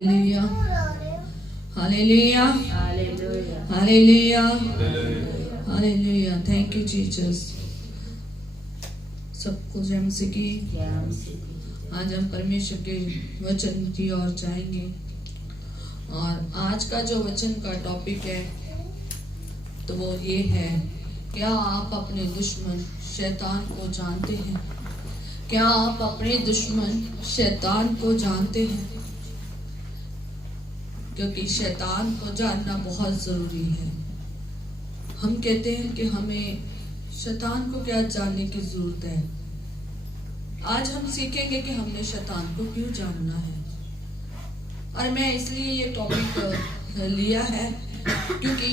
Hallelujah. Hallelujah. Hallelujah. Hallelujah. Hallelujah. Thank you, Jesus. सबको जय मसीह की। आज हम परमेश्वर के वचन की ओर जाएंगे और आज का जो वचन का टॉपिक है तो वो ये है, क्या आप अपने दुश्मन शैतान को जानते हैं? क्या आप अपने दुश्मन शैतान को जानते हैं? क्योंकि शैतान को जानना बहुत जरूरी है। हम कहते हैं कि हमें शैतान को क्या जानने की जरूरत है। आज हम सीखेंगे कि हमने शैतान को क्यों जानना है। और मैं इसलिए ये टॉपिक लिया है क्योंकि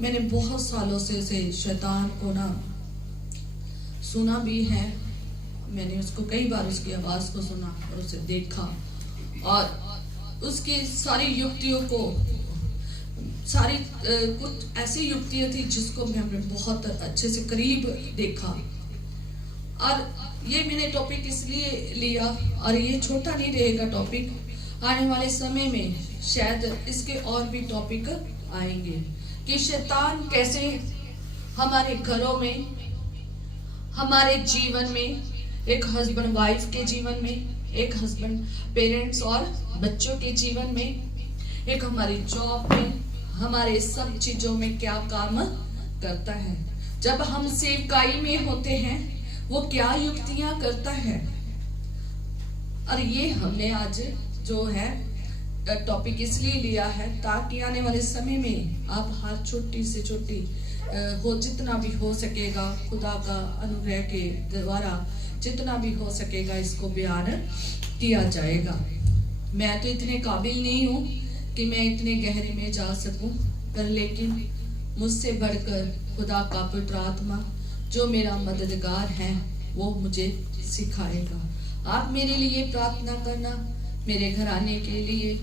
मैंने बहुत सालों से शैतान को ना सुना भी है। मैंने उसको कई बार उसकी आवाज को सुना और उसे देखा और उसकी सारी युक्तियों को, सारी कुछ ऐसी युक्तियां थी जिसको मैंने बहुत अच्छे से करीब देखा। और ये मैंने टॉपिक इसलिए लिया और ये छोटा नहीं रहेगा टॉपिक। आने वाले समय में शायद इसके और भी टॉपिक आएंगे कि शैतान कैसे हमारे घरों में, हमारे जीवन में, एक हस्बैंड वाइफ के जीवन में, एक हस्बैंड पेरेंट्स और बच्चों के जीवन में, एक हमारी जॉब में, हमारे सब चीजों में क्या काम करता है। जब हम सेवकाई में होते हैं वो क्या युक्तियां करता है। और ये हमने आज जो है टॉपिक इसलिए लिया है ताकि आने वाले समय में आप हर छोटी से छोटी हो, जितना भी हो सकेगा खुदा का अनुग्रह के द्वारा जितना भी हो सकेगा इसको बयान किया जाएगा। मैं तो इतने काबिल नहीं हूँ कि मैं इतने गहरे में जा सकूं, पर लेकिन मुझसे बढ़कर खुदा का पवित्र आत्मा जो मेरा मददगार है वो मुझे सिखाएगा। आप मेरे लिए प्रार्थना करना, मेरे घराने के लिए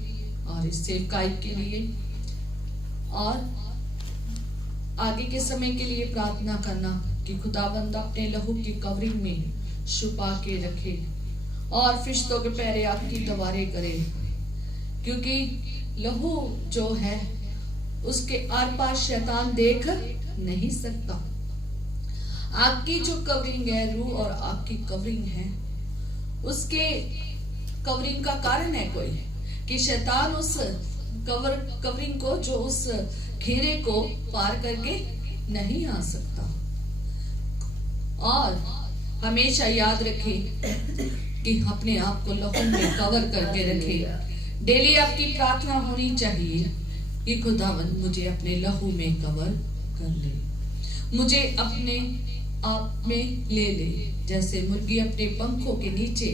और इस सेवकाई के लिए और आगे के समय के लिए प्रार्थना करना कि खुदाबंद अपने लहू की कवरिंग में छुपा के रखे और फरिश्तों के पैरे आपकी दवारे करे, क्योंकि लहू जो है उसके आर पार शैतान देख नहीं सकता। आपकी जो कवरिंग है, रूह और आपकी कवरिंग है, उसके कवरिंग का कारण है कोई कि शैतान उस कवरिंग को, जो उस घेरे को पार करके नहीं आ सकता। और हमेशा याद रखें कि अपने आप को लहू में कवर करके रखें। डेली आपकी प्रार्थना होनी चाहिए कि खुदावंद मुझे अपने लहू में कवर कर ले, मुझे अपने आप में ले ले। जैसे मुर्गी अपने पंखों के नीचे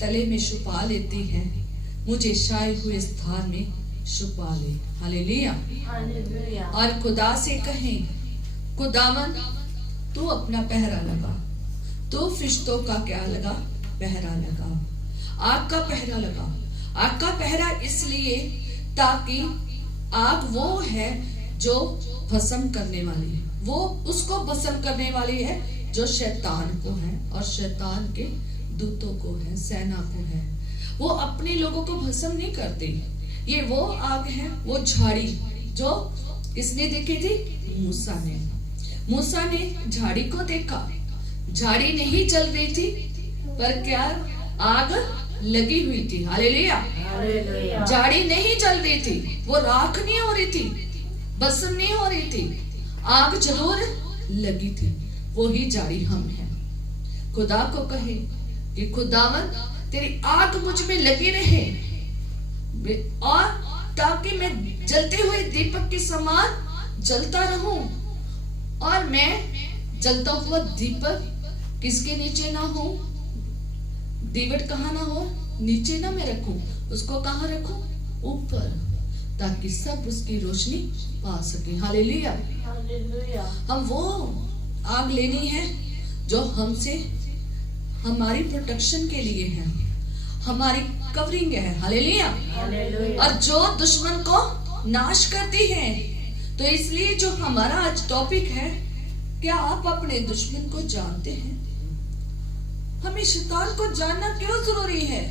तले में छुपा लेती है, मुझे छाए हुए स्थान में छुपा ले। हालेलुया। और खुदा से कहें, खुदावंद तू अपना पहरा लगा, तो फरिश्तों का क्या लगा? पहरा लगा। आग का पहरा लगा। आग का पहरा इसलिए ताकि आग वो है जो भस्म करने वाली है, वो उसको भस्म करने वाली है जो शैतान को है और शैतान के दूतों को है, सेना को है। वो अपने लोगों को भस्म नहीं करती। ये वो आग है, वो झाड़ी जो इसने देखी थी मूसा ने झाड़ी को देखा। झाड़ी नहीं जल रही थी पर क्या आग लगी हुई थी। हालेलुया। झाड़ी नहीं जल रही थी, वो राख नहीं हो रही थी, भस्म नहीं हो रही थी, आग जरूर लगी थी। वो ही झाड़ी हम हैं। खुदा को कहे कि खुदावंद तेरी आग मुझ में लगी रहे और ताकि मैं जलते हुए दीपक के समान जलता रहूं। और मैं जलता हुआ दीपक किसके नीचे ना हो, दीवट कहाँ ना हो, नीचे ना मैं रखूं, उसको कहाँ रखूं? ऊपर, ताकि सब उसकी रोशनी पा सके। हालेलुया। हम वो आग लेनी है जो हमसे हमारी प्रोटेक्शन के लिए है, हमारी कवरिंग है। हालेलुया। और जो दुश्मन को नाश करती है। तो इसलिए जो हमारा आज टॉपिक है, क्या आप अपने दुश्मन को जानते हैं? हमें शैतान को जानना क्यों जरूरी है?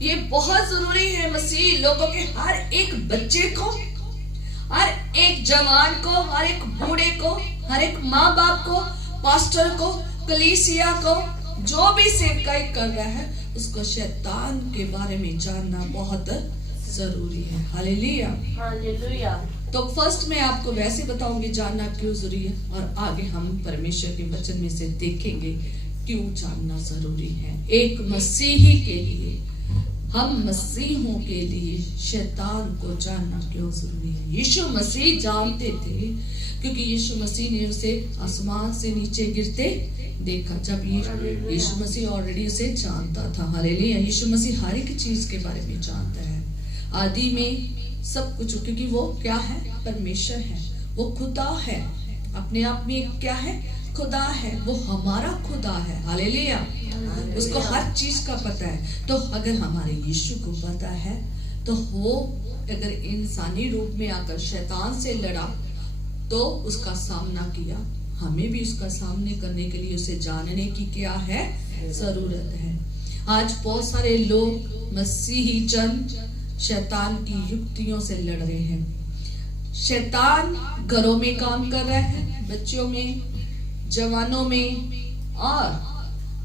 ये बहुत जरूरी है। मसीह लोगों के हर एक बच्चे को, हर एक जवान को, हर एक बूढ़े को, हर एक माँ बाप को, पास्टर को, कलीसिया को, जो भी सेवकाई कर रहा है, उसको शैतान के बारे में जानना बहुत जरूरी है। Hallelujah, hallelujah. तो फर्स्ट मैं आपको वैसे बताऊंगी जानना क्यों जरूरी है, और आगे हम परमेश्वर के वचन में से देखेंगे क्यों जानना जरूरी है। एक मसीही के लिए, हम मसीहों के लिए शैतान को जानना क्यों जरूरी है। यीशु मसीह जानते थे, क्योंकि यीशु मसीह ने उसे आसमान से नीचे गिरते देखा। जब यीशु मसीह ऑलरेडी उसे जानता था। हालेलुया। यीशु मसीह हर एक चीज के बारे में जानता है, आदि में सब कुछ, क्योंकि वो क्या है, परमेश्वर है, वो खुदा है, अपने आप में क्या है, खुदा है, वो हमारा खुदा है। हालेलुया। उसको हर चीज का पता है। तो अगर हमारे यीशु को पता है, तो वो अगर इंसानी रूप में आकर शैतान से लड़ा, तो उसका सामना किया, हमें भी उसका सामने करने के लिए उसे जानने की क्या है, जरूरत है। आज बहुत सारे लोग मसीही जन शैतान की युक्तियों से लड़ रहे हैं। शैतान घरों में काम कर रहा है, बच्चों में, जवानों में, और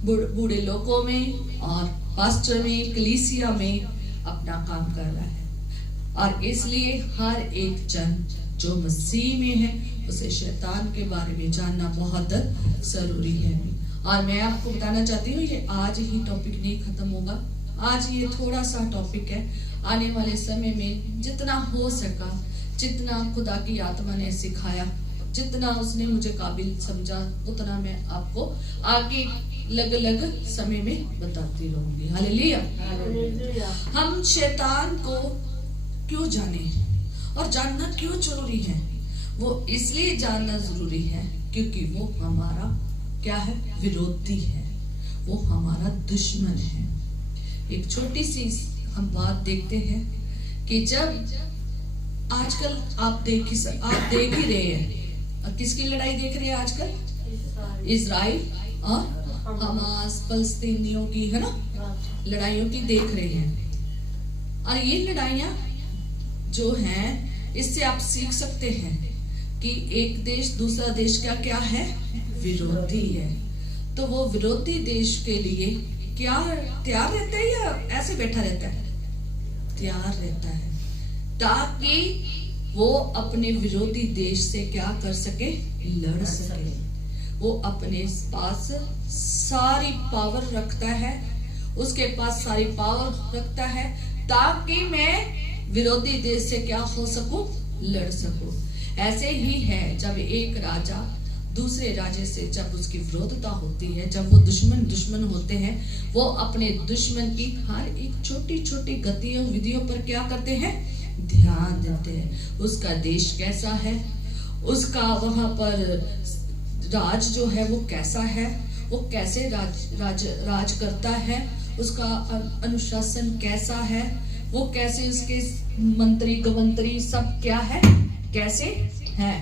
बूढ़े लोगों में, और पास्टर में, कलीसिया में अपना काम कर रहा है। और इसलिए हर एक जन जो मसीह में है, उसे शैतान के बारे में जानना बहुत जरूरी है। और मैं आपको बताना चाहती हूँ, ये आज ही टॉपिक नहीं खत्म होगा, आज ये थोड़ा सा टॉपिक है। आने वाले समय में जितना हो सका, जितना खुदा की आत्मा ने सिखाया, जितना उसने मुझे काबिल समझा, उतना मैं आपको आगे अलग अलग समय में बताती रहूंगी। हालेलुया। हम शैतान को क्यों जाने और जानना क्यों जरूरी है? वो इसलिए जानना जरूरी है क्योंकि वो हमारा क्या है, विरोधी है, वो हमारा दुश्मन है। एक छोटी सी हम बात देखते हैं कि जब आजकल आप देख ही रहे हैं, और किसकी लड़ाई देख रहे हैं आजकल? इजराइल और हमास, फलस्तीनियों की, है ना, लड़ाइयों की देख रहे हैं। और ये लड़ाइयां जो हैं, इससे आप सीख सकते हैं कि एक देश दूसरा देश का क्या है, विरोधी है। तो वो विरोधी देश के लिए क्या तैयार रहता है या ऐसे बैठा रहता है? तैयार रहता है, ताकि वो अपने विरोधी देश से क्या कर सके, लड़ सके। वो अपने पास सारी पावर रखता है, उसके पास सारी पावर रखता है, ताकि मैं विरोधी देश से क्या हो सकूं, लड़ सकूं। ऐसे ही है, जब एक राजा दूसरे राजे से जब उसकी विरोधता होती है, जब वो दुश्मन होते हैं, वो अपने दुश्मन की हर एक छोटी छोटी गतियों विधियों पर क्या करते हैं, ध्यान देते हैं। उसका देश कैसा है, उसका वहां पर राज जो है वो कैसा है, वो कैसे राज करता है, उसका अनुशासन कैसा है, वो कैसे, उसके मंत्री गवंत्री सब क्या है, कैसे है।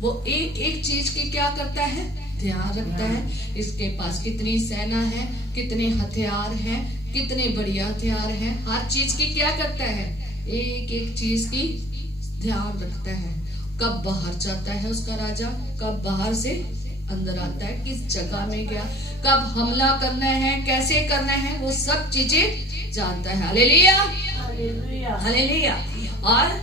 वो एक एक चीज की क्या करता है, ध्यान रखता है। इसके पास कितनी सेना है, कितने हथियार हैं, कितने बढ़िया हथियार हैं, हर चीज की क्या करता है, एक एक चीज की ध्यान रखता है। कब बाहर जाता है उसका राजा, कब बाहर से अंदर आता है, किस जगह में गया, कब हमला करना है, कैसे करना है, वो सब चीजें जानता है। Hallelujah, hallelujah, hallelujah. और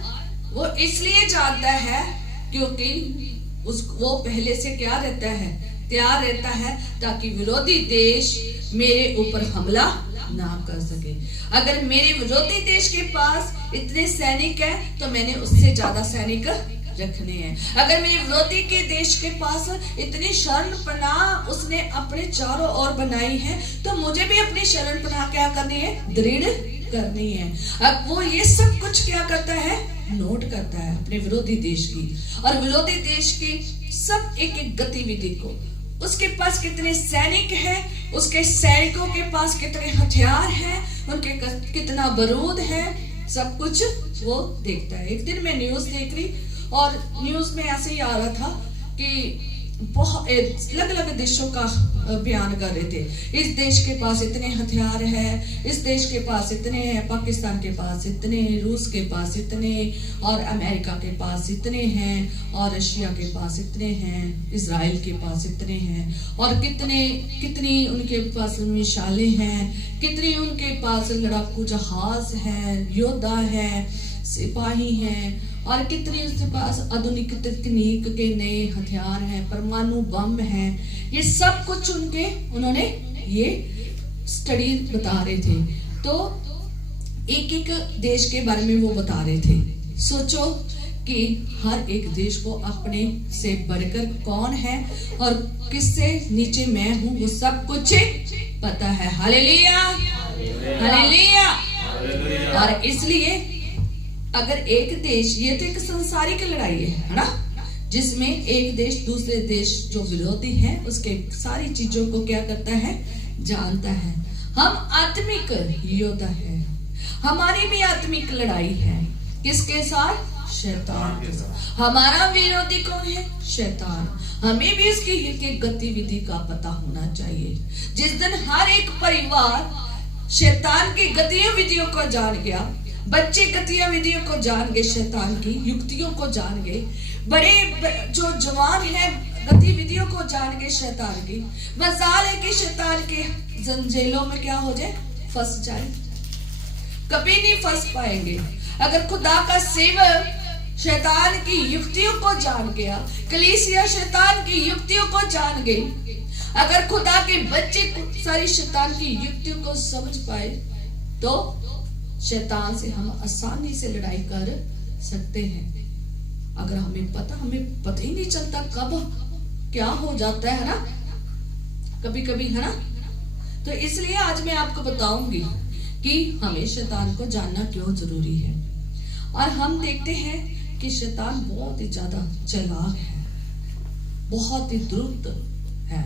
वो इसलिए जानता है क्योंकि वो पहले से क्या रहता है, तैयार रहता है, ताकि विरोधी देश मेरे ऊपर हमला ना कर सके। अगर मेरे विरोधी देश के पास इतने सैनिक है, तो मैंने उससे ज्यादा सैनिक रखने हैं। अगर मेरे विरोधी के देश के पास इतनी शरण पनाह उसने अपने चारों ओर बनाई है, तो मुझे भी अपनी शरण पनाह क्या करनी है, दृढ़ करनी है। अब वो ये सब कुछ क्या करता है, नोट करता है अपने विरोधी देश की, और विरोधी देश की सब एक एक गतिविधि को, उसके पास कितने सैनिक हैं, उसके सैनिकों के पास कितने हथियार हैं, उनके कितना बारूद है, सब कुछ वो देखता है। एक दिन मैं न्यूज देख रही, और न्यूज में ऐसे ही आ रहा था कि बहुत अलग अलग देशों का बयान कर रहे थे। इस देश के पास इतने हथियार है, इस देश के पास इतने हैं, पाकिस्तान के पास इतने, रूस के पास इतने, और अमेरिका के पास इतने हैं, और रशिया के पास इतने हैं, इजराइल के पास इतने हैं, और कितनी उनके पास मिसाइलें हैं, कितनी उनके पास लड़ाकू जहाज है, योद्धा है, सिपाही हैं, और कितनी उसके पास आधुनिक तकनीक के नए हथियार हैं, परमाणु बम हैं। ये सब कुछ उन्होंने ये स्टडी बता रहे थे। तो एक एक देश के बारे में वो बता रहे थे। सोचो कि हर एक देश को अपने से बढ़कर कौन है और किससे नीचे मैं हूं, वो सब कुछ पता है। Hallelujah, hallelujah. और इसलिए अगर एक देश, ये तो एक सांसारिक लड़ाई है ना, जिसमें एक देश दूसरे देश जो विरोधी है उसके सारी चीजों को क्या करता है, जानता है। हम आत्मिक योद्धा है, हमारी भी आत्मिक लड़ाई है। किसके साथ? शैतान के साथ। हमारा विरोधी कौन है? शैतान। हमें भी उसकी गतिविधि का पता होना चाहिए। जिस दिन हर एक परिवार शैतान की गतिविधियों को जान गया, बच्चे गतिविधियों को जान गए, शैतान की युक्तियों को जान गए, बड़े जो जवान हैं गतिविधियों को जान गए शैतान की, मजाल है कि शैतान के जंजीलों में क्या हो जाए, फंस जाए। कभी नहीं फंस पाएंगे। अगर खुदा का सेवक शैतान की युक्तियों को जान गया, कलीसिया शैतान की युक्तियों को जान गई, अगर खुदा के बच्चे सारी शैतान की युक्तियों को समझ पाए, तो शैतान से हम आसानी से लड़ाई कर सकते हैं। अगर हमें पता ही नहीं चलता कब क्या हो जाता है ना, कभी कभी, है ना। तो इसलिए आज मैं आपको बताऊंगी कि हमें शैतान को जानना क्यों जरूरी है। और हम देखते हैं कि शैतान बहुत ही ज्यादा चालाक है, बहुत ही द्रुत है,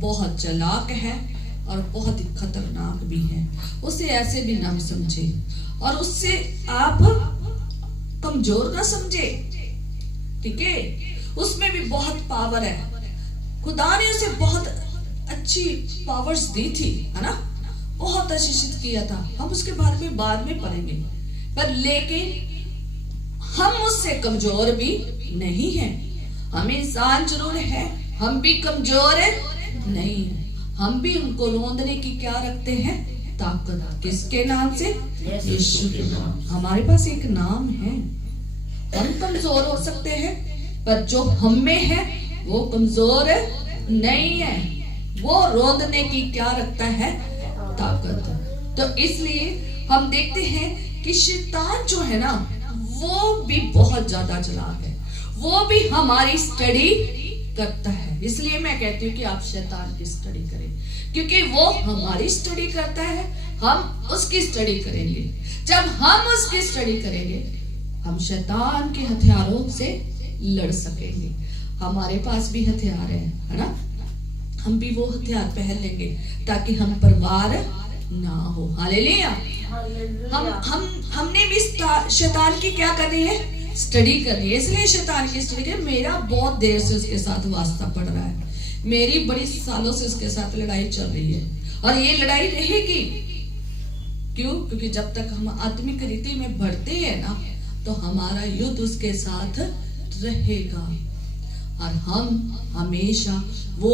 बहुत चालाक है और बहुत ही खतरनाक भी है। उसे ऐसे भी ना समझे और उससे आप कमजोर ना समझे, ठीक है। उसमें भी बहुत पावर है। खुदा ने उसे बहुत अच्छी पावर्स दी थी, है ना, बहुत आशीषित किया था। हम उसके बारे में बाद में पढ़ेंगे, पर लेकिन हम उससे कमजोर भी नहीं हैं। हम इंसान जरूर है, हम भी कमजोर नहीं है। हम भी उनको रोंदने की क्या रखते हैं, ताकत। किसके नाम से? यीशु के नाम। हमारे पास एक नाम है। हम कमजोर हो सकते हैं, पर जो हम में है वो कमजोर नहीं है। वो रोंदने की क्या रखता है, ताकत। तो इसलिए हम देखते हैं कि शैतान जो है ना, वो भी बहुत ज्यादा चालाक है। वो भी हमारी स्टडी करता है। इसलिए मैं कहती हूँ कि आप शैतान की स्टडी करें, क्योंकि वो हमारी स्टडी करता है, हम उसकी स्टडी करेंगे। जब हम उसकी स्टडी करेंगे, हम शैतान के हथियारों से लड़ सकेंगे। हमारे पास भी हथियार है ना, हम भी वो हथियार पहन लेंगे ताकि हम बर्बाद ना हो। हालेलुया। हमने भी शैतान की क्या करनी है, स्टडी करनी है। इसलिए शैतान की स्टडी कर, मेरा बहुत देर से उसके साथ वास्ता पड़ रहा है, मेरी बड़ी सालों से उसके साथ लड़ाई चल रही है, और ये लड़ाई रहेगी। क्यों? क्योंकि जब तक हम आत्मिक रीति में बढ़ते हैं ना, तो हमारा युद्ध उसके साथ रहेगा, और हम हमेशा वो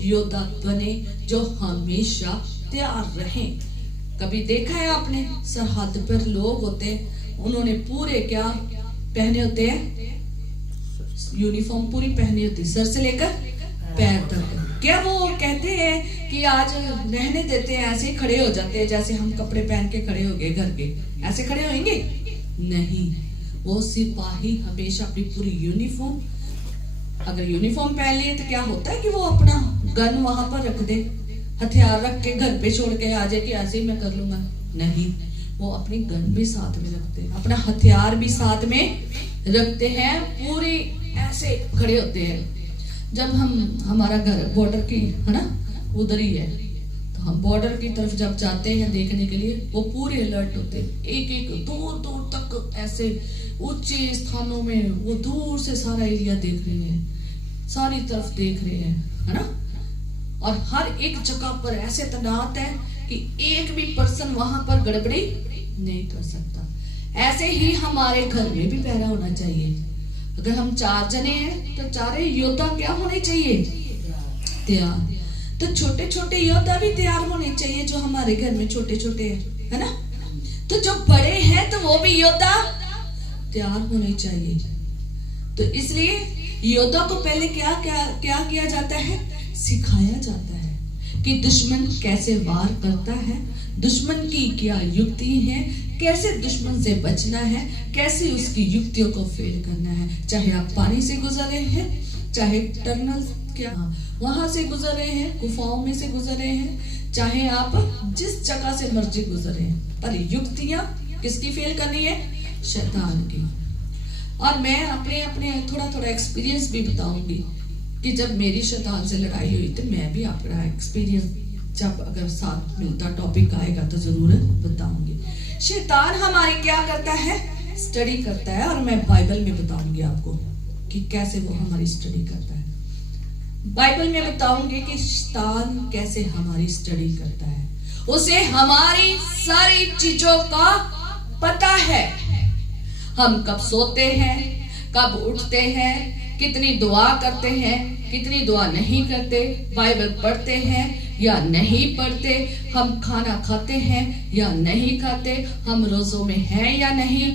योद्धा बने जो हमेशा तैयार रहें। कभी देखा है आपने, सरहद पर लोग होते, उन्होंने पूरे क्या पहने होते हैं, यूनिफॉर्म पूरी पहनी होती, सर से लेकर पैर तक। क्या वो कहते हैं कि आज रहने देते हैं, ऐसे ही खड़े हो जाते हैं जैसे हम कपड़े पहन के खड़े हो गए घर के, ऐसे खड़े होंगे? नहीं, वो सिपाही हमेशा अपनी पूरी यूनिफॉर्म, अगर यूनिफॉर्म पहन लिए तो क्या होता है कि वो अपना गन वहां पर रख दे, हथियार रख के घर पे छोड़ के आ जाए कि ऐसे ही मैं कर लूंगा। नहीं, वो अपनी गन भी साथ में रखते हैं, अपना हथियार भी साथ में रखते हैं, पूरी ऐसे खड़े होते हैं। जब हमारा घर बॉर्डर की है ना, उधर ही है, तो हम बॉर्डर की तरफ जब जाते हैं देखने के लिए, वो पूरे अलर्ट होते हैं, एक एक दूर दूर तक ऐसे ऊंचे स्थानों में वो दूर से सारा एरिया देख रहे हैं। सारी तरफ देख रहे हैं, है ना, और हर एक जगह पर ऐसे तैनात है कि एक भी पर्सन वहां पर गड़बड़ी नहीं कर सकता। ऐसे ही हमारे घर में भी पहरा होना चाहिए। अगर हम 4 जने हैं तो 4 योद्धा क्या होने चाहिए? तैयार। तो छोटे छोटे योद्धा भी तैयार होने चाहिए जो हमारे घर में छोटे छोटे हैं, है ना। तो जो बड़े हैं तो वो भी योद्धा तैयार होने चाहिए। तो इसलिए योद्धा को पहले क्या क्या क्या किया जाता है? सिखाया जाता है कि दुश्मन कैसे वार करता है, दुश्मन की क्या युक्ति है, कैसे दुश्मन से बचना है, कैसे उसकी युक्तियों को फेल करना है। चाहे आप पानी से गुजर रहे हैं, चाहे टनल क्या वहां से गुजर रहे हैं, गुफाओं में से गुजर रहे हैं, चाहे आप जिस जगह से मर्जी गुजर रहे हैं, पर युक्तियां किसकी फेल करनी है? शैतान की। और मैं अपने थोड़ा थोड़ा एक्सपीरियंस भी बताऊंगी कि जब मेरी शैतान से लड़ाई हुई तो मैं भी अपना एक्सपीरियंस जब अगर साथ मिलता टॉपिक आएगा तो जरूर बताऊंगी। शैतान हमारी क्या करता है? स्टडी करता है, और मैं बाइबल में बताऊंगी आपको कि कैसे वो हमारी स्टडी करता है। बाइबल में बताऊंगी कि शैतान कैसे हमारी स्टडी करता है। उसे हमारी सारी चीजों का पता है। हम कब सोते हैं, कब उठते हैं, कितनी दुआ करते हैं, कितनी दुआ नहीं करते, बाइबल पढ़ते हैं या नहीं पढ़ते, हम खाना खाते हैं या नहीं खाते, हम रोजों में हैं या नहीं,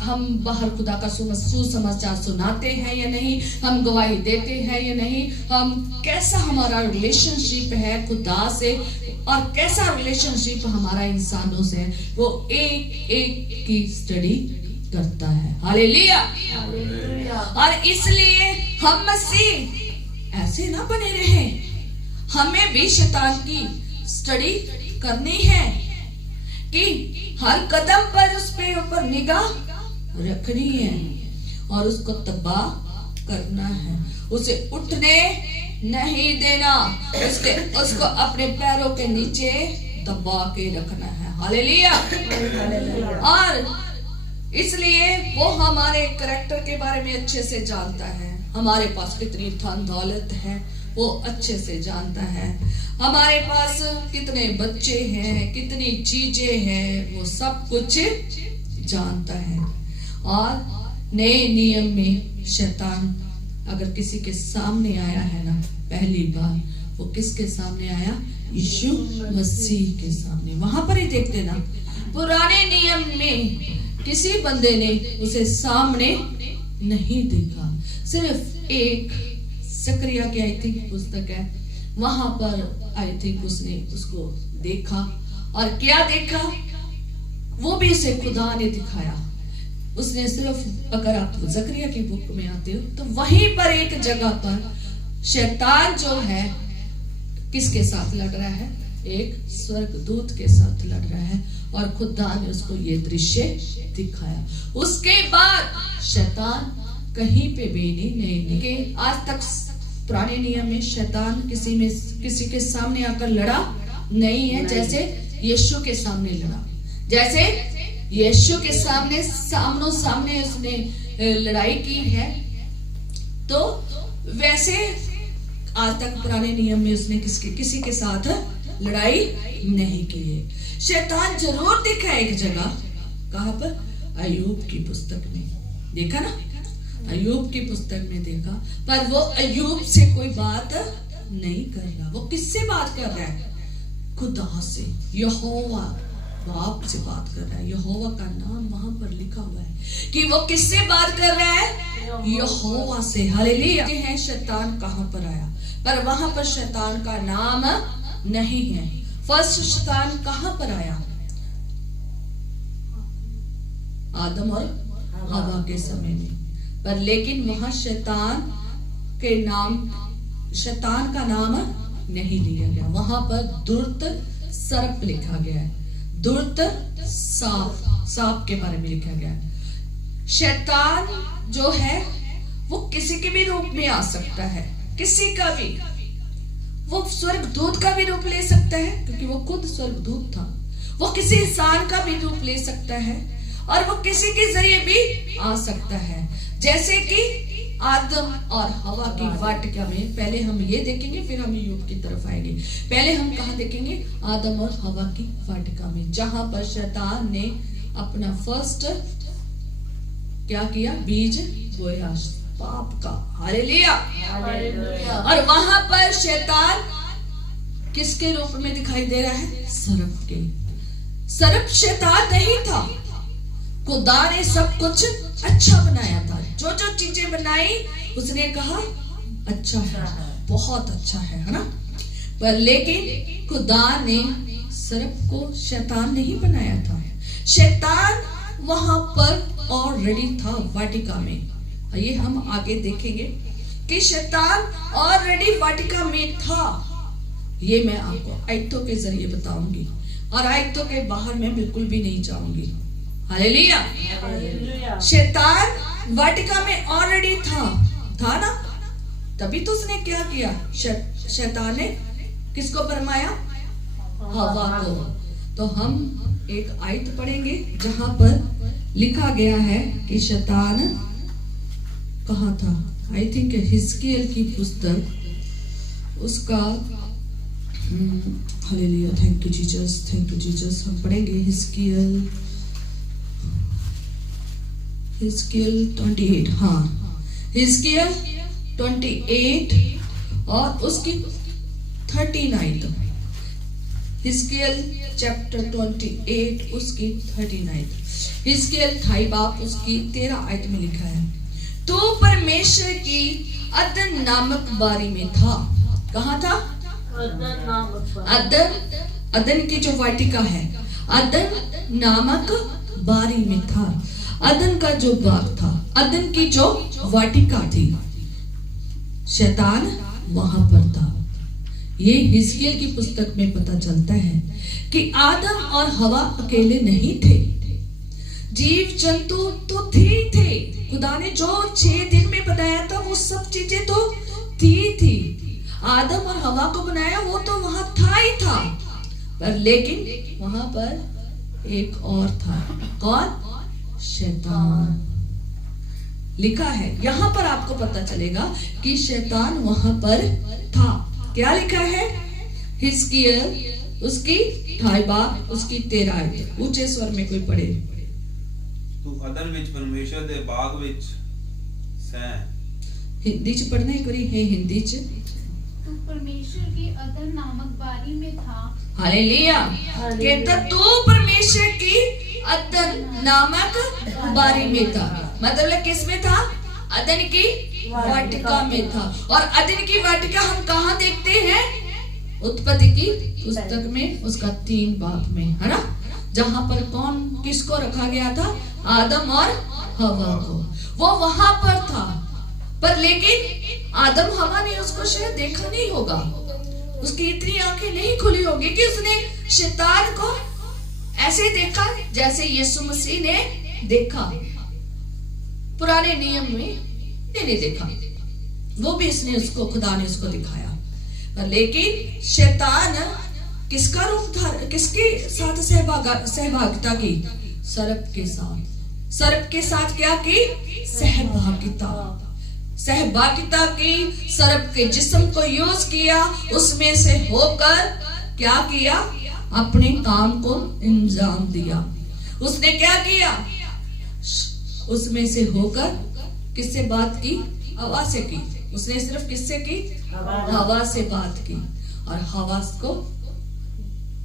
हम बाहर खुदा का सुसमाचार सुनाते हैं या नहीं, हम गवाही देते हैं या नहीं, हम कैसा हमारा रिलेशनशिप है खुदा से और कैसा रिलेशनशिप हमारा इंसानों से है, वो एक एक की स्टडी करता है। हालेलुया। और इसलिए हम मसीह ऐसे ना बने रहे, हमें भी शैतान की स्टडी करनी है कि हर कदम पर उस पे ऊपर निगाह रखनी है और उसको तबाह करना है, उसे उठने नहीं देना, उसको अपने पैरों के नीचे दबा के रखना है। हालेलुया। और इसलिए वो हमारे करैक्टर के बारे में अच्छे से जानता है, हमारे पास कितनी धन दौलत है वो अच्छे से जानता है, हमारे पास कितने बच्चे हैं, कितनी चीजें हैं, वो सब कुछ जानता है। और नए नियम में शैतान अगर किसी के सामने आया है ना, पहली बार वो किसके सामने आया? यीशु मसीह के सामने। वहां पर ही देखते ना, पुराने नियम में किसी बंदे ने उसे सामने नहीं देखा, सिर्फ एक जकरिया की आई थिंक पुस्तक है, वहां पर आई थिंक उसने उसको देखा, और क्या देखा वो भी उसे खुदा ने दिखाया। उसने सिर्फ, अगर आप जकरिया की बुक में आते हो तो वहीं पर एक जगह पर शैतान जो है किसके साथ लड़ रहा है? एक स्वर्गदूत के साथ लड़ रहा है, और खुदा ने उसको ये दृश्य दिखाया। उसके बाद शैतान कहीं पे भी नहीं के आज तक पुराने नियम में शैतान किसी के सामने आकर लड़ा नहीं है, जैसे यीशु के सामने लड़ा। जैसे यीशु के सामने सामने उसने लड़ाई की है, तो वैसे आज तक पुराने नियम में उसने किसी के साथ लड़ाई नहीं की है। शैतान जरूर दिखा एक जगह, कहां पर? अय्यूब की पुस्तक में देखा ना, अय्यूब की पुस्तक में देखा, पर वो अय्यूब से कोई बात नहीं कर रहा। वो किससे बात कर रहा है? खुदा से, यहोवा बाप से बात कर रहा है। यहोवा का नाम वहां पर लिखा हुआ है कि वो किससे बात कर रहा है? यहोवा से। हालेलुया। है शैतान कहां पर आया? पर वहां पर शैतान का नाम नहीं है। फर्स्ट शैतान कहां पर आया? आदम और हवा के समय में, पर लेकिन वहां शैतान का नाम नहीं लिया गया। वहां पर दुष्ट सर्प लिखा गया है, दुष्ट सांप के बारे में लिखा गया है। शैतान जो है वो किसी के भी रूप में आ सकता है, किसी का भी। वो स्वर्गदूत का भी रूप ले सकता है क्योंकि वो खुद स्वर्गदूत था। वो किसी इंसान का भी रूप ले सकता है और वो किसी के जरिए भी आ सकता है। जैसे कि आदम और हवा की वाटिका में, पहले हम ये देखेंगे फिर हम यूब की तरफ आएंगे। पहले हम कहाँ देखेंगे? आदम और हवा की वाटिका में, जहां पर शैतान ने अपना फर्स्ट क्या किया? बीज बोया पाप का। हालेलुया। और वहां पर शैतान किसके रूप में दिखाई दे रहा है? सर्प के। सर्प शैतान नहीं था, खुदा ने सब कुछ अच्छा बनाया था। जो जो चीजें बनाई उसने कहा अच्छा है, बहुत अच्छा है ना? पर लेकिन खुदा ने सर्प को शैतान नहीं बनाया था। शैतान वहां पर ऑलरेडी था वाटिका में। ये हम आगे देखेंगे कि शैतान ऑलरेडी वाटिका में था। ये मैं आपको आयतों के जरिए बताऊंगी, और आयतों के बाहर मैं बिल्कुल भी नहीं जाऊंगी। हालेलुया। शैतान वाटिका में ऑलरेडी था ना? तभी तो उसने क्या किया? शैतान ने किसको भरमाया? हवा को। तो हम एक आयत पढ़ेंगे जहां पर लिखा गया है कि शैतान कहाँ था? आई थिंक हिजकियेल की पुस्तक, उसका hallelujah, thank you Jesus, thank you Jesus. हम पढ़ेंगे हिजकियेल 28, हाँ, हिजकियेल 28 और उसकी 39। हिजकियेल चैप्टर 28 उसकी 39। हिजकियेल 28 बाप उसकी 13 आयत में लिखा है, तो परमेश्वर की अदन नामक बारी में था। कहाँ था? अदन की जो वाटिका है, अदन नामक बारी में था। अदन का जो बाग था, अदन की जो वाटिका थी, शैतान वहां पर था। ये हिजकियेल की पुस्तक में पता चलता है कि आदम और हवा अकेले नहीं थे, जीव जंतु तो थे। खुदा ने जो 6 दिन में बनाया था वो सब चीजें तो थी। आदम और हवा को बनाया वो तो वहां था ही था, पर लेकिन वहां पर एक और था। कौन? शैतान। लिखा है यहाँ पर, आपको पता चलेगा कि शैतान वहां पर था। क्या लिखा है? हिजकियेल उसकी 28 उसकी 13। ऊंचे स्वर में कोई पढ़े। तू अदन विच परमेश्वर दे बाग विच सै। हिंदी च पढ़ना एक बारी है। हिंदी च, तू परमेश्वर की अदन नामक बारी में था। हालेलुया। कहता तू परमेश्वर की अदन नामक बारी में था। मतलब किस में था? अदन की वाटिका में था। और अदन की वाटिका हम कहाँ देखते हैं? उत्पत्ति की पुस्तक में उसका 3 बाब में, है ना? जहां पर कौन किसको रखा गया था? आदम और हवा को। वो वहां पर था, पर लेकिन आदम हवा ने उसको शायद देखा नहीं होगा। उसकी इतनी आंखें नहीं खुली होगी कि उसने शैतान को ऐसे देखा जैसे यीशु मसीह ने देखा। पुराने नियम में नहीं देखा, वो भी इसने उसको, खुदा ने उसको दिखाया। पर लेकिन शैतान किसका रूप था? किसके साथ सहभागिता की? सर्प के साथ। सर्प के साथ क्या की? सहभागिता की। सर्प के जिस्म को यूज किया, उसमें से होकर क्या किया? अपने काम को इंजाम दिया। उसने क्या किया? उसमें से होकर किससे बात की? हवा से की। उसने सिर्फ किससे की? हवा से बात की। और हवा को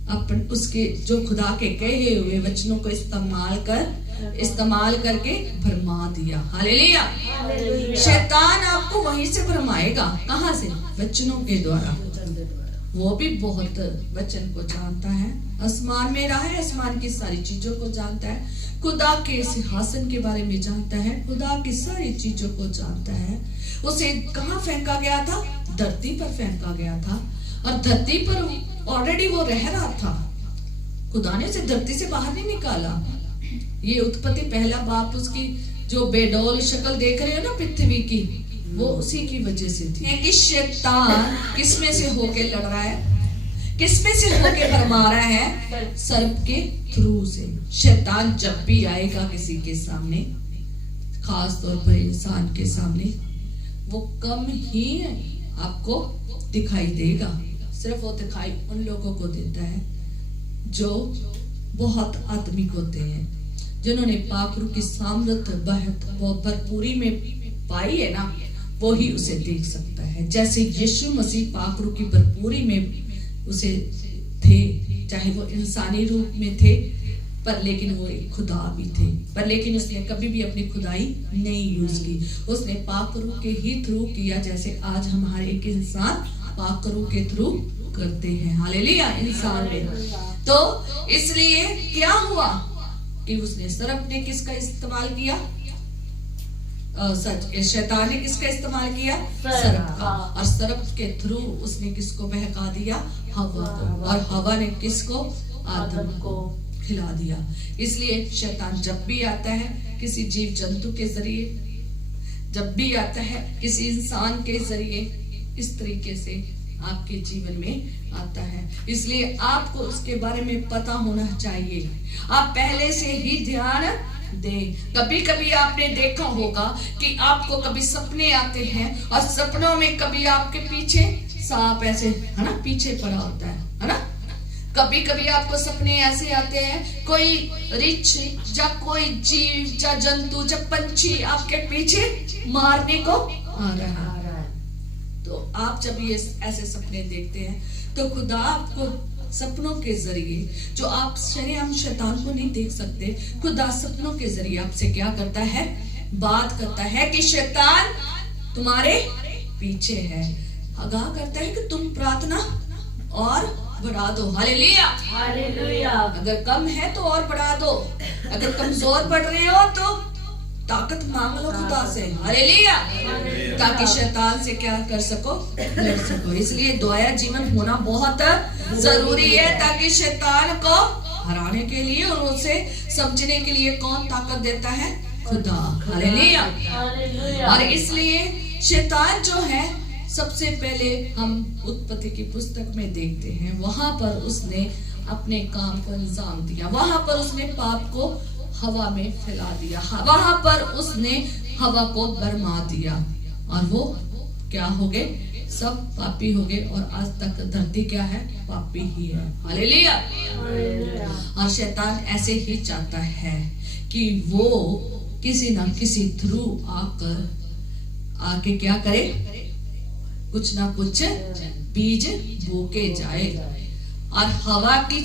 अपन उसके जो खुदा के कहे हुए वचनों को इस्तेमाल करके भरमा दिया। हालेलुया। शैतान आपको वहीं से भरमाएगा। कहां से? वचनों के द्वारा। वो भी बहुत वचन को जानता है। आसमान में रहा है, आसमान की सारी चीजों को जानता है। खुदा के सिंहासन के बारे में जानता है। खुदा की सारी चीजों को जानता है। उसे कहाँ फेंका गया था? धरती पर फेंका गया था। और धरती पर ऑलरेडी वो रह रहा था। खुदा ने उसे धरती से बाहर नहीं निकाला। ये उत्पत्ति पहला बाप उसकी जो बेडौल शक्ल देख रहे हो ना पृथ्वी की, वो उसी की वजह से थी। कि शैतान किसमें से होके लड़ रहा है? किसमें से होके भरमा रहा है? सर्प के थ्रू से। शैतान जब भी आएगा किसी के सामने, खास तौर पर इंसान के सामने, वो कम ही आपको दिखाई देगा। सिर्फ वो दिखाई उन लोगों को देता है जो बहुत आत्मिक होते हैं, जिन्होंने पाक रूह की सामर्थ्य भरपूरी में पाई है ना, वो ही उसे देख सकता है। जैसे यीशु मसीह पाक रूह की भरपूरी में उसे थे, चाहे वो इंसानी रूप में थे, पर लेकिन वो एक खुदा भी थे, पर लेकिन उसने कभी भी अपनी खुदाई नहीं यूज की। उसने पाक रूह के ही थ्रू किया, जैसे आज हमारे एक इंसान पाक रूह के थ्रू करते हैं। हालेलुया। इंसान में तो इसलिए क्या हुआ कि उसने सर्प ने किसका इस्तेमाल किया? शैतान ने किसका इस्तेमाल किया? सर्प का। और सर्प के थ्रू उसने किसको बहका दिया? हवा को। और हवा ने किसको? आदम को खिला दिया। इसलिए शैतान जब भी आता है किसी जीव जंतु के जरिए, जब भी आता है किसी इंसान के जरिए, इस तरीके से आपके जीवन में आता है। इसलिए आपको उसके बारे में पता होना चाहिए। आप पहले से ही ध्यान दें। कभी कभी आपने देखा होगा कि आपको कभी सपने आते हैं और सपनों में कभी आपके पीछे सांप ऐसे, है ना, पीछे पड़ा होता है ना। कभी कभी आपको सपने ऐसे आते हैं, कोई रिछ या कोई जीव या जंतु या पंछी आपके पीछे मारने को आ रहा है। तो आप जब ये ऐसे सपने देखते हैं तो खुदा आपको सपनों के जरिए, जो आप शरीआम शैतान को नहीं देख सकते, खुदा सपनों के जरिए आपसे क्या करता है? बात करता है कि शैतान तुम्हारे पीछे है। आगाह करता है कि तुम प्रार्थना और बढ़ा दो। Hallelujah, hallelujah. अगर कम है तो और बढ़ा दो, अगर कमजोर पड़ रहे हो तो ताकत मांग लो खुदा से। हालेलुया। ताकि शैतान से क्या कर सको? लड़ सको। इसलिए दुआया जीवन होना बहुत जरूरी है, ताकि शैतान को हराने के लिए और उसे समझने के लिए कौन ताकत देता है? खुदा। हालेलुया। और इसलिए शैतान जो है, सबसे पहले हम उत्पत्ति की पुस्तक में देखते हैं, वहां पर उसने अपने काम को अंजाम दिया। वहां पर उसने पाप को हवा में फैला दिया, वहां पर उसने हवा को बरमा दिया और वो क्या हो गए? सब पापी हो गए। और आज तक धरती क्या है? पापी ही है। हालेलुया। और शैतान ऐसे ही चाहता है कि वो किसी ना किसी थ्रू आके क्या करे? कुछ ना कुछ बीज बोके जाए। और हवा की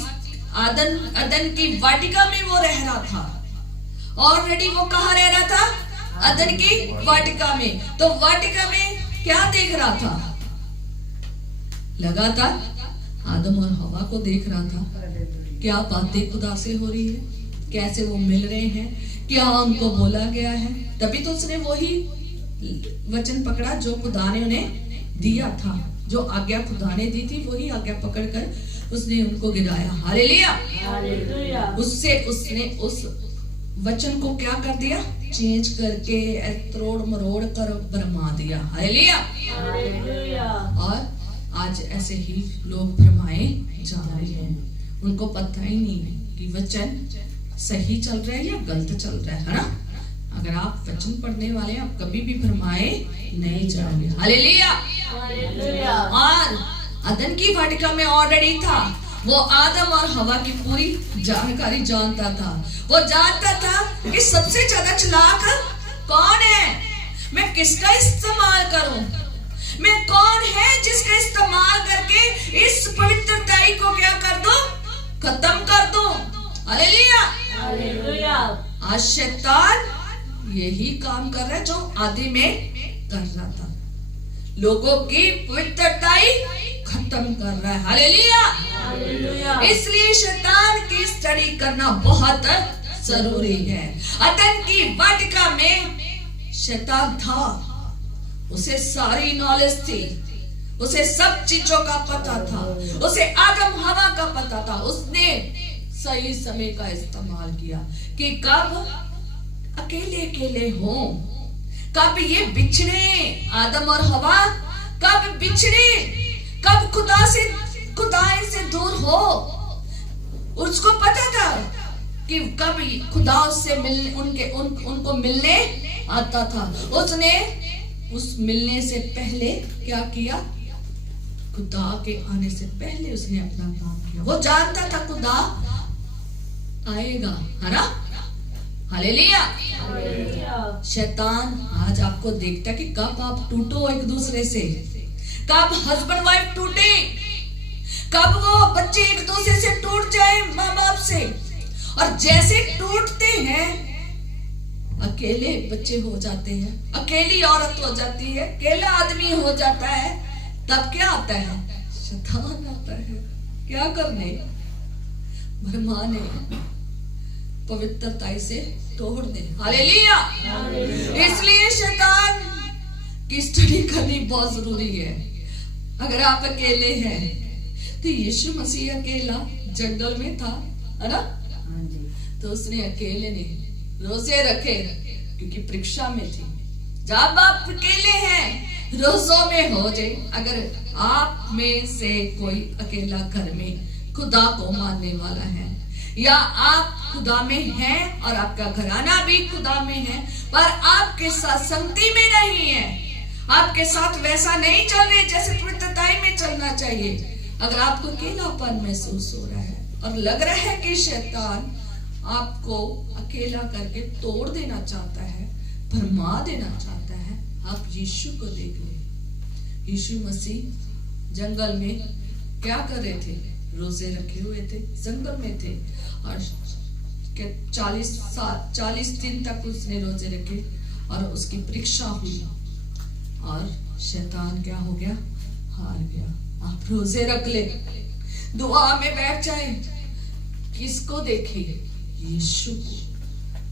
अदन की वाटिका में वो रह रहा था। ऑलरेडी वो कहाँ रह रहा था? अदन की वाटिका में। तो वाटिका में क्या देख रहा था? लगातार आदम और हवा को देख रहा था। क्या बातें खुदा से हो रही है, कैसे वो मिल रहे हैं, क्या उनको बोला गया है। तभी तो उसने वही वचन पकड़ा जो खुदा ने उन्हें दिया था, जो आज्ञा खुदा ने दी थी, वही आज्ञा पकड़कर उसने उनको गिराया। हालेलुया। उससे उसने उस वचन को क्या कर दिया? चेंज करके तोड़ मरोड़ कर भरमा दिया। हालेलुया। और आज ऐसे ही लोग भरमाए जा रहे हैं। उनको पता ही नहीं कि वचन सही चल रहा है या गलत चल रहा है ना। अगर आप वचन पढ़ने वाले हैं, आप कभी भी भरमाए नहीं जाओगे। हालेलुया। और अदन की वाटिका में ऑलरेडी था। वो आदम और हवा की पूरी जानकारी जानता था। वो जानता था कि सबसे ज्यादा चालाक कौन है, मैं किसका इस्तेमाल करूं, मैं कौन है जिसका इस्तेमाल करके इस पवित्रताई को क्या कर दूं? खत्म कर दूं। हालेलुया। आज शैतान यही काम कर रहा है जो आदि में कर रहा था, लोगों की पवित्रताई खत्म कर रहा है। हालेलुया। इसलिए शैतान की स्टडी करना बहुत जरूरी है। अदन की वाटिका में शैतान था, उसे सारी नॉलेज थी, उसे सब चीजों का पता था, उसे आदम हवा का पता था। उसने सही समय का इस्तेमाल किया कि कब अकेले अकेले हो, कब ये बिछड़े, आदम और हवा कब बिछड़े, कब खुदा से दूर हो। उसको पता था कि कब खुदा उससे मिलने उनको मिलने आता था। उसने उस मिलने से पहले क्या किया? खुदा के आने से पहले उसने अपना काम किया। वो जानता था खुदा आएगा, है ना? हालेलुया। शैतान आज आपको देखता है कि कब आप टूटो एक दूसरे से, कब हस्बैंड वाइफ टूटे, कब वो बच्चे एक दूसरे से टूट जाए माँ बाप से, और जैसे टूटते हैं अकेले बच्चे हो जाते हैं, अकेली औरत हो जाती है, अकेला आदमी हो जाता है, तब क्या आता है? शैतान आता है। क्या करने? भरमाने, पवित्रता से तोड़ दे। हालेलुया। इसलिए शैतान की स्टडी करनी बहुत जरूरी है। अगर आप अकेले हैं तो यीशु मसीह अकेला जंगल में था, है ना? तो उसने अकेले ने रोजे रखे क्योंकि परीक्षा में थी। जब आप अकेले हैं रोजों में हो जाए। अगर आप में से कोई अकेला घर में खुदा को मानने वाला है, या आप खुदा में हैं और आपका घराना भी खुदा में है, पर आपके साथ संगति में नहीं है, आपके साथ वैसा नहीं चल रहे जैसे पवित्रता में चलना चाहिए, अगर आपको अकेलापन महसूस हो रहा है और लग रहा है कि शैतान आपको अकेला करके तोड़ देना चाहता है, भरमा देना चाहता है, आप यीशु को देख ले। यीशु मसीह जंगल में क्या कर रहे थे? रोजे रखे हुए थे, जंगल में थे, और 40 दिन तक उसने रोजे रखे और उसकी परीक्षा हुई और शैतान क्या हो गया? हार गया। आप रोजे रख ले, दुआ में बैठ जाए, किसको देखे? यीशु को।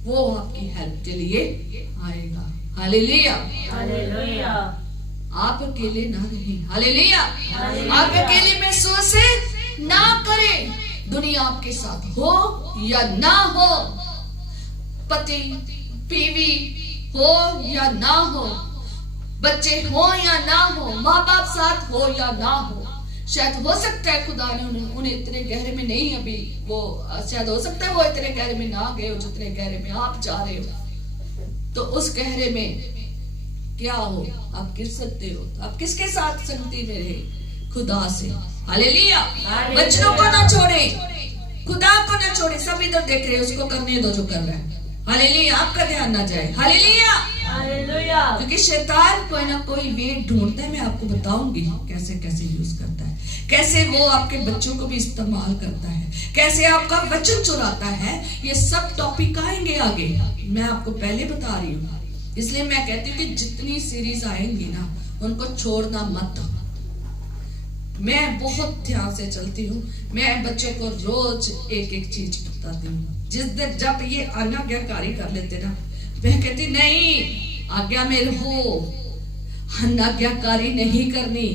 वो आपकी हेल्प के लिए आएगा। हालेलुया। हालेलुया। आप अकेले ना रहें। हालेलुया। आप अकेले महसूस ना करें। दुनिया आपके साथ हो या ना हो, पति बीवी हो या ना हो, बच्चे हो या ना हो, माँ बाप साथ हो या ना हो, शायद हो सकता है खुदा ने उन्हें इतने गहरे में नहीं, अभी वो शायद हो सकता है वो इतने गहरे में ना गए हो जितने गहरे में आप जा रहे हो। तो उस गहरे में क्या हो? आप गिर सकते हो। आप किसके साथ संगति में रहे? खुदा से। हालेलुया। बच्चों को ना छोड़े, खुदा को ना छोड़े। सब इधर देख रहे हैं, उसको करने दो जो कर रहा है। हालेलुया। आपका ध्यान ना जाए। हालेलुया। हालेलुया। क्योंकि शैतान कोई ना कोई वे ढूंढता है। मैं आपको बताऊंगी कैसे कैसे यूज करता है, कैसे वो आपके बच्चों को भी इस्तेमाल करता है, कैसे आपका वचन चुराता है। ये सब टॉपिक आएंगे आगे, मैं आपको पहले बता रही हूँ। इसलिए मैं कहती हूँ कि जितनी सीरीज आएंगी ना, उनको छोड़ना मत। मैं बहुत ध्यान से चलती हूँ। मैं बच्चों को रोज एक एक चीज बताती हूँ। जिस दिन जब ये अनाज्ञाकारी कर लेते ना, मैं कहती नहीं, आज्ञा में रहो, अनाज्ञाकारी नहीं करनी।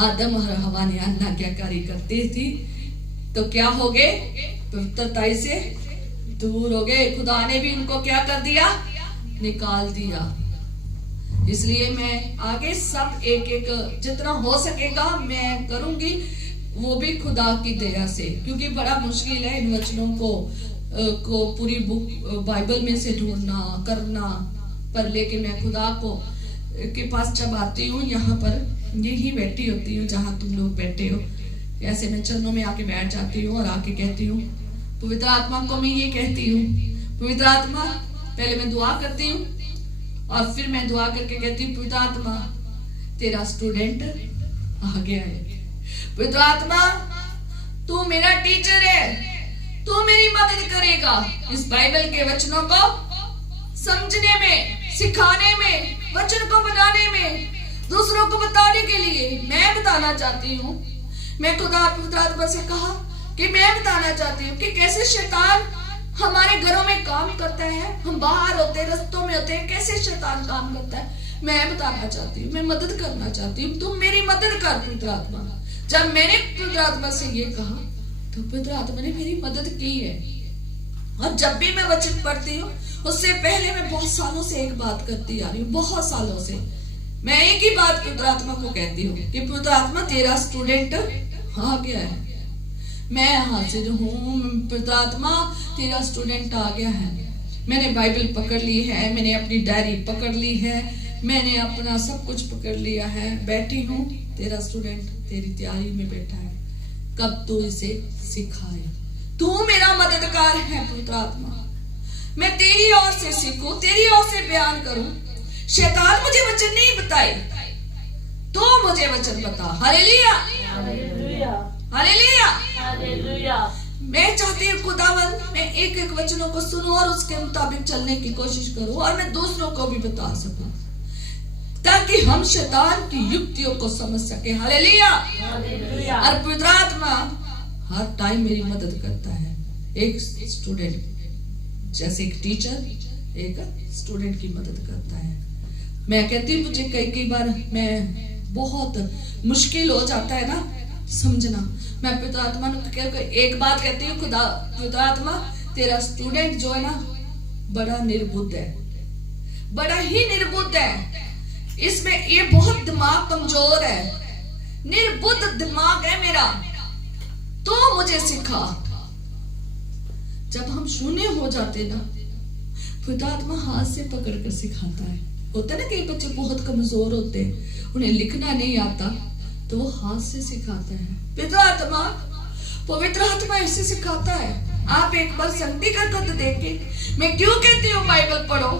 आदम और हवा ने अनाज्ञाकारी करती थी तो क्या हो गए? पवित्रता से दूर हो गए। खुदा ने भी उनको क्या कर दिया? निकाल दिया। इसलिए मैं आगे सब एक एक जितना हो सकेगा मैं करूंगी, वो भी खुदा की दया से, क्योंकि बड़ा मुश्किल है इन वचनों को पूरी बुक बाइबल में से ढूंढना करना। पर लेकिन मैं खुदा को के पास जब आती हूँ, यहाँ पर यही बैठी होती हूँ जहाँ तुम लोग बैठे हो, ऐसे मैं चरणों में आके बैठ जाती हूँ और आके कहती हूँ, पवित्र आत्मा को मैं ये कहती हूँ, पवित्र आत्मा, पहले मैं दुआ करती हूँ और फिर मैं दुआ करके कहती हूँ, पवित्र आत्मा तेरा स्टूडेंट आ गया है। पवित्र आत्मा तू मेरा टीचर है, तू मेरी मदद करेगा इस बाइबल के वचनों को समझने में, सिखाने में, वचन को बनाने में, दूसरों को बताने के लिए। मैं बताना चाहती हूँ, मैं खुदा पवित्र आत्मा से कहा कि मैं बताना चाहती हूँ कि कैसे शैतान हमारे घरों में काम करता है। हम बाहर होते हैं, रस्तों में होते हैं, कैसे शैतान काम करता है मैं बताना चाहती हूँ। मैं मदद करना चाहती हूँ, तुम मेरी मदद कर पवित्र आत्मा। जब मैंने पवित्र आत्मा से ये कहा तो पवित्र आत्मा ने मेरी मदद की है। और जब भी मैं वचन पढ़ती हूँ उससे पहले मैं बहुत सालों से एक बात करती आ रही हूँ, बहुत सालों से मैं एक ही बात पवित्र आत्मा को कहती हूँ कि पवित्र आत्मा तेरा स्टूडेंट आ गया है। मैं हाजिर हूँ पवित्र आत्मा, तेरा स्टूडेंट आ गया है। मैंने बाइबल पकड़ ली है, मैंने अपनी डायरी पकड़ ली है, मैंने अपना सब कुछ पकड़ लिया है, बैठी हूँ, तेरा स्टूडेंट तेरी तैयारी में बैठा है, कब तू इसे सिखाए। तू मेरा मददगार है पवित्र आत्मा, मैं तेरी ओर से सीखूं, तेरी ओर से बयान करूं। शैतान मुझे वचन नहीं बताए, तो मुझे वचन बता। Hallelujah hallelujah hallelujah. हालेलुया। मैं चाहती हूँ खुदावन, मैं एक एक वचनों को सुनूं और उसके मुताबिक चलने की कोशिश करूं और मैं दूसरों को भी बता सकूं, ताकि हम शैतान की युक्तियों को समझ सके। Hallelujah hallelujah. और पवित्र आत्मा हर टाइम मेरी मदद करता है। एक स्टूडेंट जैसे एक टीचर एक स्टूडेंट की मदद करता है। मैं कहती हूँ मुझे कई बार मैं बहुत मुश्किल हो जाता है ना समझना। मैं पवित्र आत्मा को एक बात कहती हूँ, खुदा पवित्र आत्मा तेरा स्टूडेंट जो है ना बड़ा निर्बुद्ध है, बड़ा ही निर्बुद्ध है, इसमें ये बहुत दिमाग कमजोर है, निर्बुद्ध दिमाग है मेरा, तो मुझे सिखा। जब हम शून्य हो जाते ना, पवित्र आत्मा हाथ से पकड़ कर सिखाता है। होता है ना, कई बच्चे बहुत कमजोर होते हैं, उन्हें लिखना नहीं आता, तो वो हाथ से सिखाता है। पवित्र आत्मा ऐसे सिखाता है। आप एक बार संगति करके तो देखिए। मैं क्यों कहती हूँ बाइबल पढ़ो,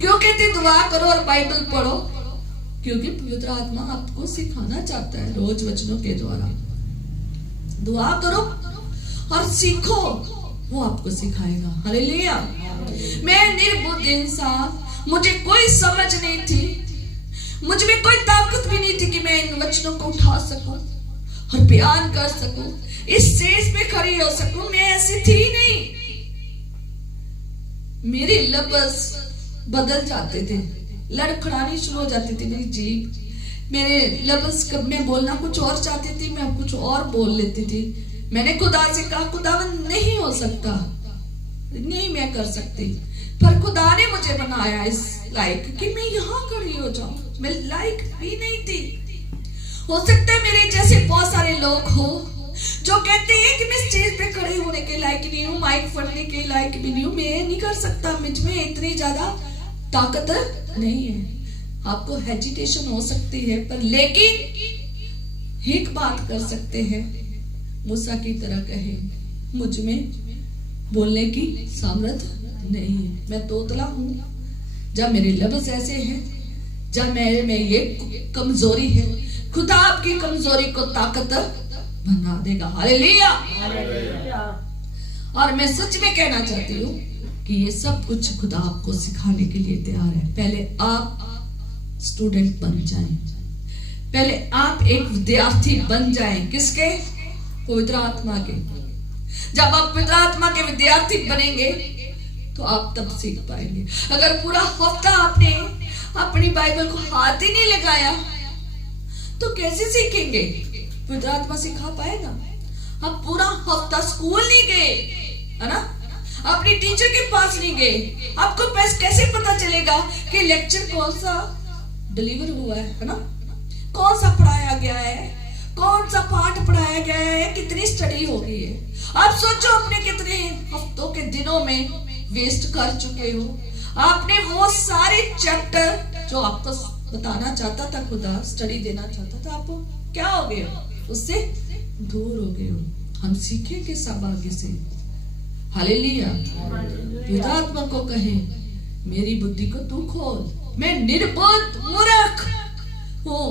क्यों कहती दुआ करो और बाइबल पढ़ो? क्योंकि पवित्र आत्मा आपको सिखाना चाहता है रोज वचनों के द्वारा। दुआ करो और सीखो, वो आपको सिखाएगा। हालेलुया। मैं निर्बुद्ध इंसान, मुझे कोई समझ नहीं थी, मुझ में कोई ताकत भी नहीं थी कि मैं इन वचनों को उठा सकूं और बयान कर सकूं, इस स्टेज पे खड़ी हो सकूं। मैं ऐसी थी नहीं, मेरे लफ्ज बदल जाते थे, लड़खड़ानी शुरू हो जाती थी मेरी जीभ, मेरे लफ्ज कब मैं बोलना कुछ और चाहती थी, मैं कुछ और बोल लेती थी। मैंने खुदा से कहा, खुदावन नहीं हो सकता, नहीं मैं कर सकती, पर खुदा ने मुझे बनाया इस लायक कि मैं यहाँ खड़ी हो जाऊं। मैं लायक भी नहीं थी। हो सकता है मेरे जैसे बहुत सारे लोग हो जो कहते हैं कि मैं स्टेज पे खड़े होने के लायक नहीं हूँ, माइक पढ़ने के लायक भी नहीं हूँ, मैं नहीं कर सकता, मुझ में इतनी ज्यादा ताकत नहीं है। आपको हेजिटेशन हो सकती है, पर लेकिन एक बात कर सकते हैं, मूसा की तरह कहे, मुझ में बोलने की सामर्थ्य नहीं है, मैं तोतला हूं। जब मेरे लफ्ज ऐसे हैं, जब मेरे में ये कमजोरी है, खुदा आपकी कमजोरी को ताकत बना देगा। हालेलुया। और मैं सच में कहना चाहती हूँ कि ये सब कुछ खुदा आपको सिखाने के लिए तैयार है। पहले आप स्टूडेंट बन जाएं, पहले आप एक विद्यार्थी बन जाएं। किसके? पवित्र आत्मा के। जब आप पवित्र आत्मा के विद्यार्थी बनेंगे तो आप तब सीख पाएंगे। अगर पूरा हफ्ता आपने अपनी बाइबल को हाथ ही नहीं लगाया तो कैसे सीखेंगे? पवित्र आत्मा सिखा पाएगा? आप पूरा हफ्ता स्कूल नहीं गए, है ना, अपनी टीचर के पास नहीं गए, आपको कैसे पता चलेगा कि लेक्चर कौन सा डिलीवर हुआ है ना, कौन सा पढ़ाया गया है, कौन सा पाठ पढ़ाया गया है, कितनी स्टडी हो गई है? आप सोचो अपने कितने हफ्तों के दिनों में वेस्ट कर चुके हो। आपने वो सारे चैप्टर जो आपको बताना चाहता था, खुदा स्टडी देना चाहता था, आपको क्या हो गए? उससे दूर हो गए हो। हम सीखेंगे सब आगे से। हालेलुया। पवित्र आत्मा को कहे, मेरी बुद्धि को तू खोल, मैं निर्बुद्ध मूर्ख हूँ,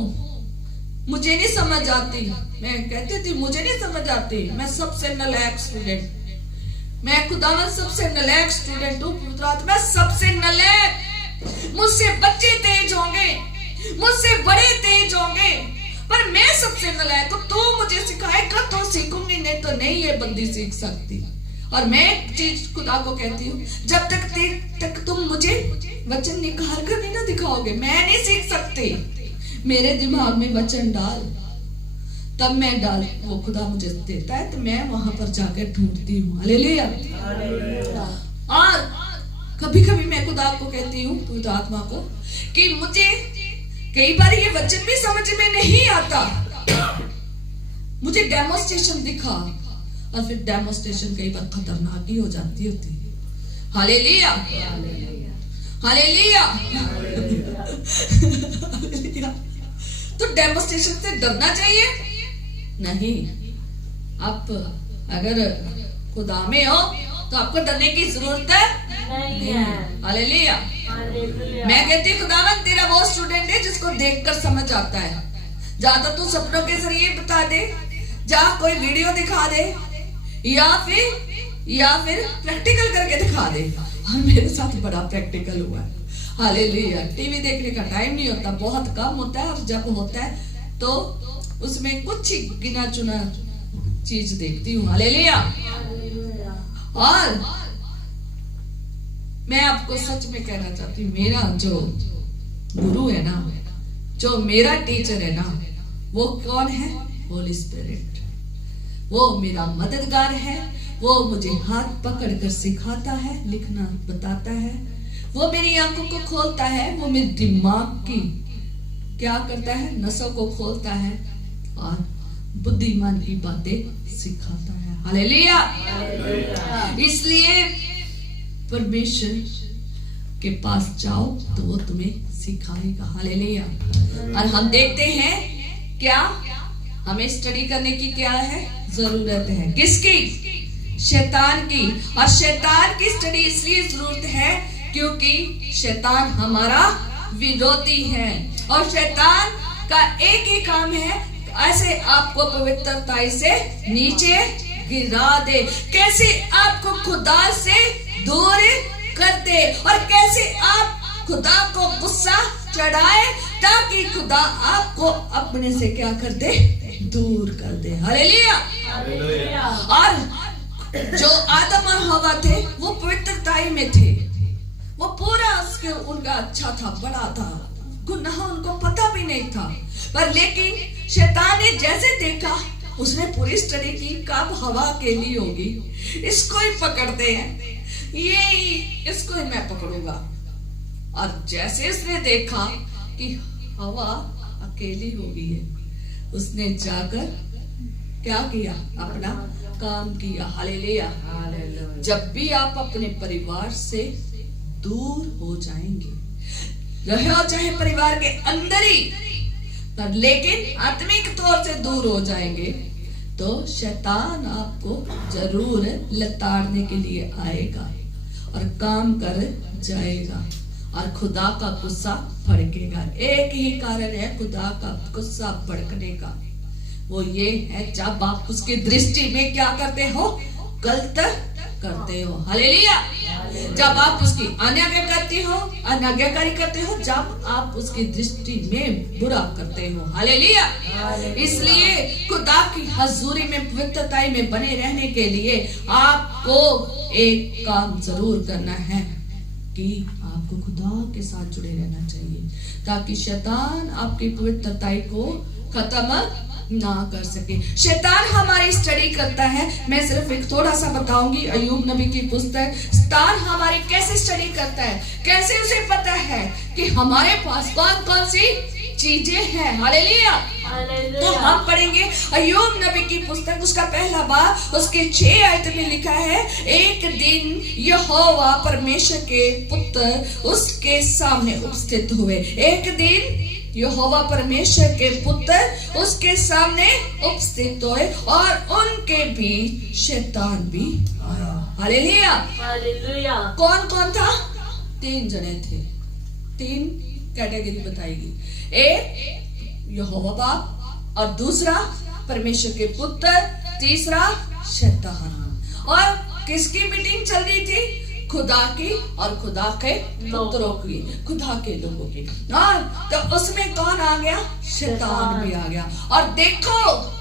मुझे नहीं समझ आती। मैं कहती थी मुझे नहीं समझ आती, मैं सबसे नालायक स्टूडेंट, मैं खुदावन सबसे नालायक स्टूडेंट हूँ। पवित्र आत्मा सबसे नालायक, मुझसे बच्चे तेज होंगे, मुझसे बड़े तेज होंगे, पर मैं सबसे नालायक हूँ। तो मुझे सिखाएगा तो सीखूंगी, नहीं तो नहीं ये बंदी सीख सकती। और मैं एक चीज खुदा को कहती हूँ, जब तक तुम मुझे वचन निकाल कर नहीं ना दिखाओगे, मैं नहीं सीख सकती। मेरे दिमाग में वचन डाल, तब मैं डाल, वो खुदा मुझे देता है तो मैं वहां पर जाकर ढूंढती हूँ। हालेलुया। और कभी कभी मैं खुदा को कहती हूँ, पवित्र आत्मा को, कि मुझे कई बार ये वचन भी समझ में नहीं आता, मुझे डेमोस्ट्रेशन दिखा, और फिर डेमोस्ट्रेशन कई बार खतरनाक ही हो जाती होती। हालेलुया। हालेलुया। तो डेमोस्ट्रेशन से डरना चाहिए नहीं। आप अगर खुदा में हो तो आपको डरने की जरूरत नहीं है। हालेलुया। हालेलुया। मैं कहती हूँ खुदावन तेरा वो स्टूडेंट है जिसको देखकर समझ आता है। ज्यादा तू सपनों के जरिए बता दे, जा कोई वीडियो दिखा दे, या फिर प्रैक्टिकल करके दिखा दे। और मेरे साथ बड़ा प्रैक्टिकल हुआ है। हालेलुया। टीवी देखने का टाइम नहीं होता, बहुत कम होता है, और जब होता है तो उसमें कुछ ही गिना चुना चीज देखती हूँ। हालेलुया। और मैं आपको सच में कहना चाहती हूँ, मेरा जो गुरु है ना, जो मेरा टीचर है ना, वो कौन है? होली स्पिरिट। वो मेरा मददगार है। वो मुझे हाथ पकड़कर सिखाता है, लिखना बताता है, वो मेरी आंखों को खोलता है, वो मेरे दिमाग की क्या करता है, नसों को खोलता है और बुद्धिमान की बातें सिखाता है। हालेलुया। इसलिए परमेश्वर के पास जाओ तो वो तुम्हें सिखाएगा। हालेलुया। और हम देखते हैं क्या हमें स्टडी करने की क्या है जरूरत है? किसकी? शैतान की। और शैतान की स्टडी इसलिए जरूरत है क्योंकि शैतान हमारा विरोधी है, और शैतान का एक ही काम है, ऐसे आपको पवित्रता से नीचे गिरा दे, कैसे आपको खुदा से दूर कर दे, और कैसे आप खुदा को गुस्सा चढ़ाए ताकि खुदा आपको अपने से क्या कर दे, दूर कर दे। हालेलुया। और जो आदम और हवा थे वो पवित्रताई में थे, वो पूरा उसके उनका अच्छा था, बड़ा था, गुनाह उनको पता भी नहीं था, पर लेकिन शैतान ने जैसे देखा, उसने पूरी स्टडी की, कब हवा अकेली होगी, इसको ही पकड़ते हैं, ये इसको ही मैं पकड़ूंगा। और जैसे उसने देखा कि हवा अकेली हो गई है, उसने जाकर क्या किया, अपना काम किया। हालेलुया। जब भी आप अपने परिवार से दूर हो जाएंगे, रहो चाहे परिवार के अंदर ही, पर लेकिन आत्मिक तौर से दूर हो जाएंगे, तो शैतान आपको जरूर लताड़ने के लिए आएगा और काम कर जाएगा, और खुदा का गुस्सा भड़केगा। एक ही कारण है खुदा का गुस्सा भड़कने का, वो ये है जब आप उसकी दृष्टि में क्या करते हो, गलत करते हो। हालेलुया। जब आप उसकी अनाज्ञाकारी करते हो, जब आप उसकी दृष्टि में बुरा करते हो। हालेलुया। इसलिए खुदा की हजूरी में, पवित्रता में बने रहने के लिए आपको एक काम जरूर करना है कि आपको खुदा के साथ जुड़े रहना चाहिए, ताकि शैतान आपकी पवित्रता को खत्म ना कर सके। शैतान हमारी स्टडी करता है। मैं सिर्फ एक थोड़ा सा बताऊंगी, अय्यूब नबी की पुस्तक। शैतान हमारी कैसे स्टडी करता है, कैसे उसे पता है कि हमारे पास कौन कौन सी चीजें हैं। हालेलुया। तो हम पढ़ेंगे अय्यूब नबी की पुस्तक, उसका पहला बाब, उसके 6 आयत में लिखा है, एक दिन यहोवा परमेश्वर के पुत्र उसके सामने उपस्थित हुए। एक दिन यहोवा परमेश्वर के पुत्र उसके सामने उपस्थित हुए, और उनके बीच शैतान भी आया। हालेलुया। हालेलुया। कौन कौन था? 3 जने थे। 3 कैटेगरी बताएगी। एक यहोवा बाप, और दूसरा परमेश्वर के पुत्र, तीसरा शैतान। और किसकी मीटिंग चल रही थी? खुदा की और खुदा के पुत्रों की, खुदा के लोगों की। और तो उसमें कौन आ गया? शैतान भी आ गया। और देखो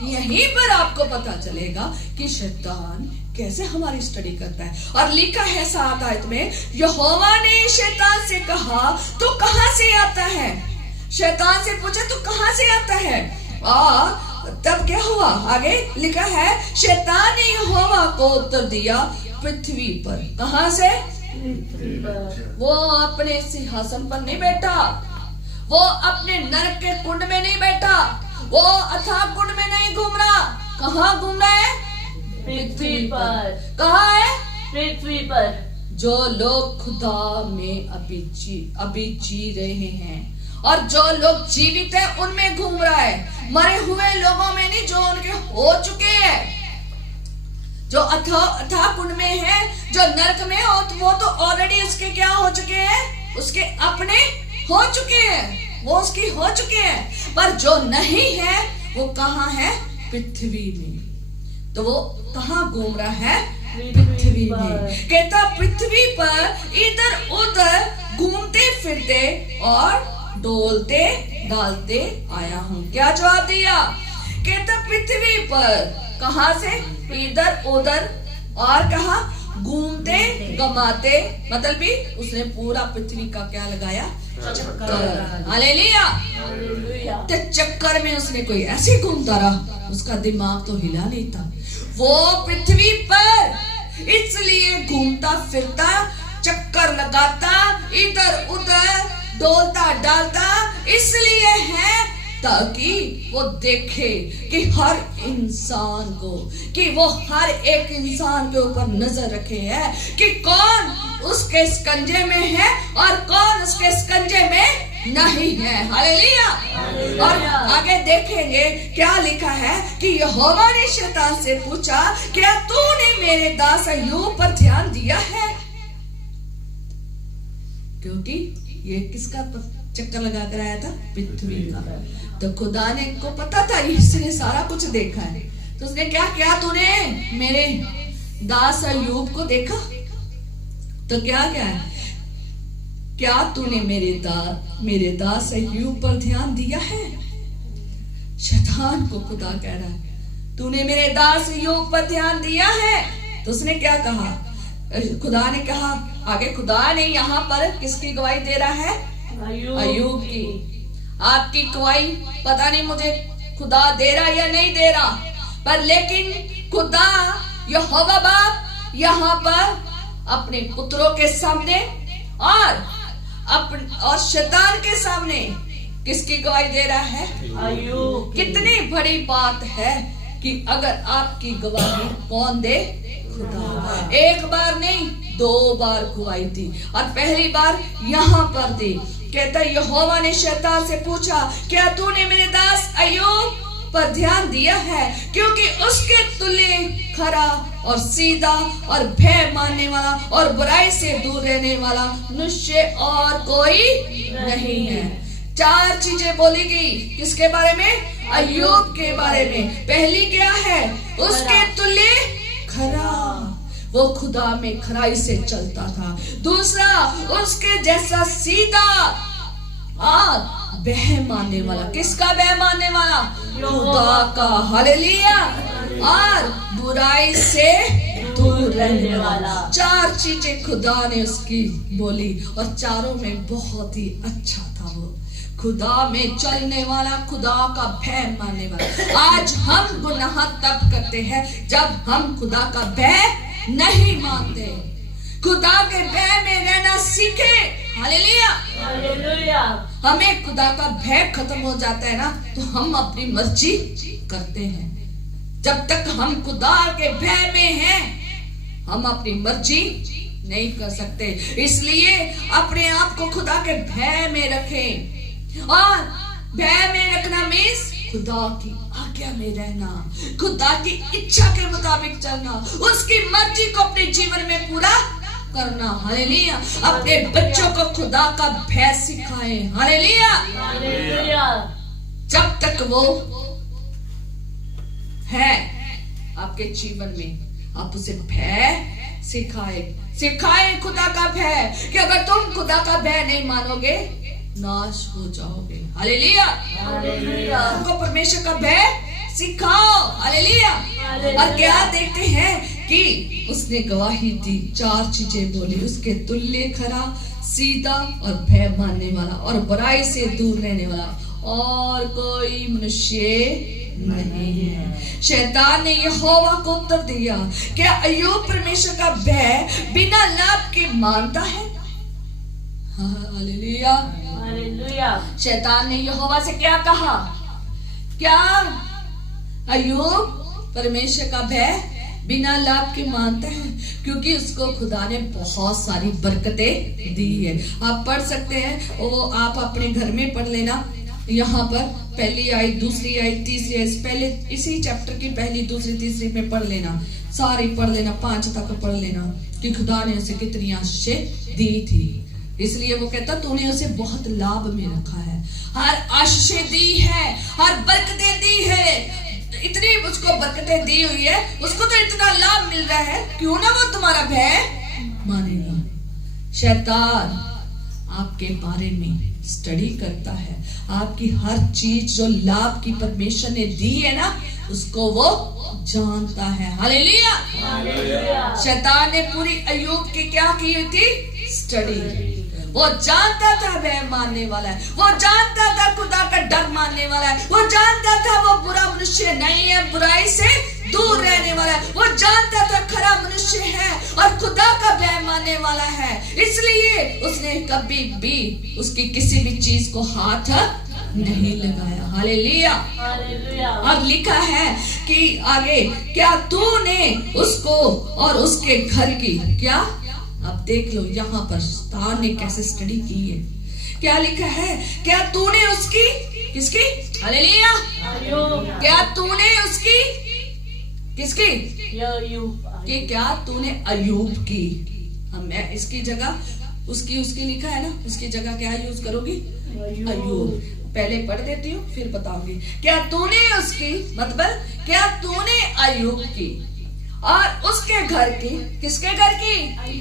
यहीं पर आपको पता चलेगा कि शैतान कैसे हमारी स्टडी करता है। और लिखा है 7 आयत में, यहोवा ने शैतान से कहा, तू कहां से आता है? शैतान से पूछा, तू कहां से आता है? और तब क्या हुआ? आगे लिखा है, शैतान ने यहोवा को उत्तर दिया, पृथ्वी पर। कहां से? वो अपने सिंहासन पर नहीं बैठा, वो अपने नरक के कुंड में नहीं बैठा, वो अथाह कुंड में नहीं घूम रहा। कहां घूम रहा है? पृथ्वी पर। कहां है? पृथ्वी पर। जो लोग खुदा में अभी जी रहे हैं और जो लोग जीवित है उनमें घूम रहा है, मरे हुए लोगों में नहीं, जो उनके हो चुके हैं। जो अथाह कुंड में है, जो नरक में हो, तो वो तो ऑलरेडी उसके क्या हो चुके हैं, उसके अपने हो चुके हैं, वो उसकी हो चुके हैं। पर जो नहीं है वो कहाँ है, पृथ्वी में। तो वो कहाँ घूम रहा है, पृथ्वी में। कहता पृथ्वी पर इधर उधर घूमते फिरते और डोलते डालते आया हूँ। क्या जवाब दिया, कहता पृथ्वी पर, कहां से, इधर उधर, और कहा घूमते गमाते, मतलब भी उसने पूरा पृथ्वी का क्या लगाया, चक्कर। हालेलुया। तो चक्कर में उसने कोई ऐसे घूमता रहा, उसका दिमाग तो हिला नहीं था। वो पृथ्वी पर इसलिए घूमता फिरता, चक्कर लगाता, इधर उधर डोलता डालता इसलिए है ताकि वो देखे कि हर इंसान को, कि वो हर एक इंसान के ऊपर नजर रखे है कि कौन उसके स्कंजे में है और कौन उसके स्कंजे में नहीं है। हालेलुया। और आगे देखेंगे क्या लिखा है कि यहोवा ने शैतान से पूछा, क्या तूने मेरे दास अय्यूब पर ध्यान दिया है? क्योंकि ये किसका चक्कर लगा कर आया था, पृथ्वी का। तो खुदा ने को पता था इसने सारा कुछ देखा है, तो उसने क्या किया, तूने मेरे दास अय्यूब को देखा? तो क्या क्या है, क्या तूने मेरे दास अय्यूब पर ध्यान दिया है? शैतान को खुदा कह रहा है, तूने मेरे दास अय्यूब पर ध्यान दिया है? तो उसने क्या कहा, खुदा ने कहा, आगे खुदा ने यहाँ पर किसकी गवाही दे रहा है, अय्यूब की। आपकी गवाही पता नहीं मुझे खुदा दे रहा या नहीं दे रहा, पर लेकिन खुदा यहोवा बाप यहाँ पर अपने पुत्रों के सामने और शैतान के सामने किसकी गवाही दे रहा है, अय्यूब। कितनी बड़ी बात है कि अगर आपकी गवाही कौन दे, खुदा। एक बार नहीं, 2 बार गवाही दी, और पहली बार यहाँ पर दी। कहता यहोवा ने शैतान से पूछा, क्या तूने मेरे दास अय्यूब पर ध्यान दिया है? क्योंकि उसके तुल्य खरा और सीधा और भय मानने वाला और बुराई से दूर रहने वाला मनुष्य और कोई नहीं है। 4 चीजें बोली गई किसके बारे में, अय्यूब के बारे में। पहली क्या है, उसके तुल्य खरा, वो खुदा में खराई से चलता था। दूसरा, उसके जैसा सीधा और बह मानने वाला। किसका बह मानने वाला, खुदा का। हालेलुया। और बुराई से दूर रहने वाला। 4 चीजें खुदा ने उसकी बोली, और चारों में बहुत ही अच्छा था। वो खुदा में चलने वाला, खुदा का भय मानने वाला। आज हम गुनाह तब करते हैं जब हम खुदा का भय नहीं मानते। खुदा के भय में रहना सीखे। Hallelujah, hallelujah. हमें खुदा का भय खत्म हो जाता है ना, तो हम अपनी मर्जी करते हैं। जब तक हम खुदा के भय में हैं, हम अपनी मर्जी नहीं कर सकते। इसलिए अपने आप को खुदा के भय में रखें। और भय में रखना मीन्स खुदा की आज्ञा में रहना, खुदा की इच्छा के मुताबिक चलना, उसकी मर्जी को अपने जीवन में पूरा करना। हालेलुया। अपने बच्चों को खुदा का भय सिखाएं। Hallelujah, hallelujah. जब तक वो है आपके जीवन में, आप उसे भय सिखाए खुदा का भय, कि अगर तुम खुदा का भय नहीं मानोगे नाश हो जाओगे। Hallelujah, hallelujah. तुमको परमेश्वर का भय सिखाओ। हालेलुया। और क्या देखते हैं कि उसने गवाही दी, 4 चीजें बोली, उसके तुल्य खरा, सीधा और भय मानने वाला और बुराई से दूर रहने वाला और कोई मनुष्य नहीं है। शैतान ने यहोवा को उत्तर दिया, क्या अय्यूब परमेश्वर का भय बिना लाभ के मानता है? Hallelujah, hallelujah. शैतान ने यहोवा से क्या कहा, क्या अय्यूब परमेश्वर का भय बिना लाभ के मानता है, क्योंकि उसको खुदा ने बहुत सारी बरकतें दी है। आप पढ़ सकते हैं, वो आप अपने घर में पढ़ लेना। यहाँ पर पहली आयत, दूसरी आयत, तीसरी आयत, पहले इसी चैप्टर की पहली, दूसरी, तीसरी में पढ़ लेना, सारी पढ़ लेना, 5 तक पढ़ लेना कि खुदा ने उसे कितनी आशीषें दी थी। इसलिए वो कहता तूने उसे बहुत लाभ में रखा है, हर आशीषें दी है, हर बरकतें दी है, इतनी उसको बरकतें दी हुई है, उसको तो इतना लाभ मिल रहा है, क्यों ना वो तुम्हारा भय मानेगा। शैतान आपके बारे में स्टडी करता है, आपकी हर चीज जो लाभ की परमेश्वर ने दी है ना, उसको वो जानता है। हालेलुया। शैतान ने पूरी अय्यूब की क्या की हुई थी? स्टडी। वो जानता था वह मानने वाला है, वो जानता था खुदा का डर मानने वाला है, वो जानता था वो बुरा मनुष्य नहीं है, बुराई से दूर रहने वाला है, वो जानता था खरा मनुष्य है और खुदा का भय मानने वाला है। इसलिए उसने कभी भी उसकी किसी भी चीज को हाथ नहीं लगाया। हालेलुया। अब लिखा है कि आगे, क्या तूने उसको और उसके घर की, क्या, अब देख लो यहाँ पर शैतान ने कैसे स्टडी की है। क्या लिखा है? क्या तूने उसकी, किसकी? हालेलुया। क्या तूने उसकी, किसकी? कि क्या तूने अय्यूब की। हम मैं इसकी जगह उसकी लिखा है ना, उसकी जगह क्या यूज करोगी? अय्यूब। पहले पढ़ देती हूँ फिर बताऊंगी। क्या तूने उसकी, मतलब क्या तूने अय्यूब की और उसके घर की, किसके घर की?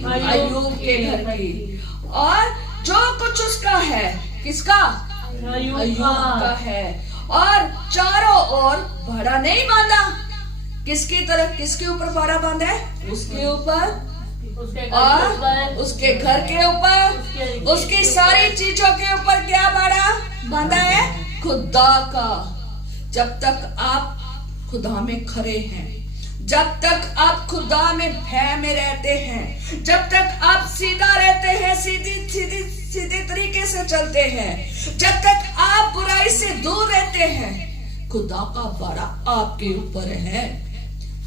अय्यूब के घर की, और जो कुछ उसका है, किसका? अय्यूब का है, और चारों ओर भाड़ा नहीं बांधा। किसकी तरफ, किसके ऊपर भाड़ा बांधा है? उसके ऊपर और उसके घर के ऊपर, उसकी सारी चीजों के ऊपर क्या भाड़ा बांधा है? खुदा का। जब तक आप खुदा में खरे हैं, जब तक आप खुदा में भय में रहते हैं, जब तक आप सीधा रहते हैं, सीधे तरीके से चलते हैं, जब तक आप बुराई से दूर रहते हैं, खुदा का बड़ा आपके ऊपर है।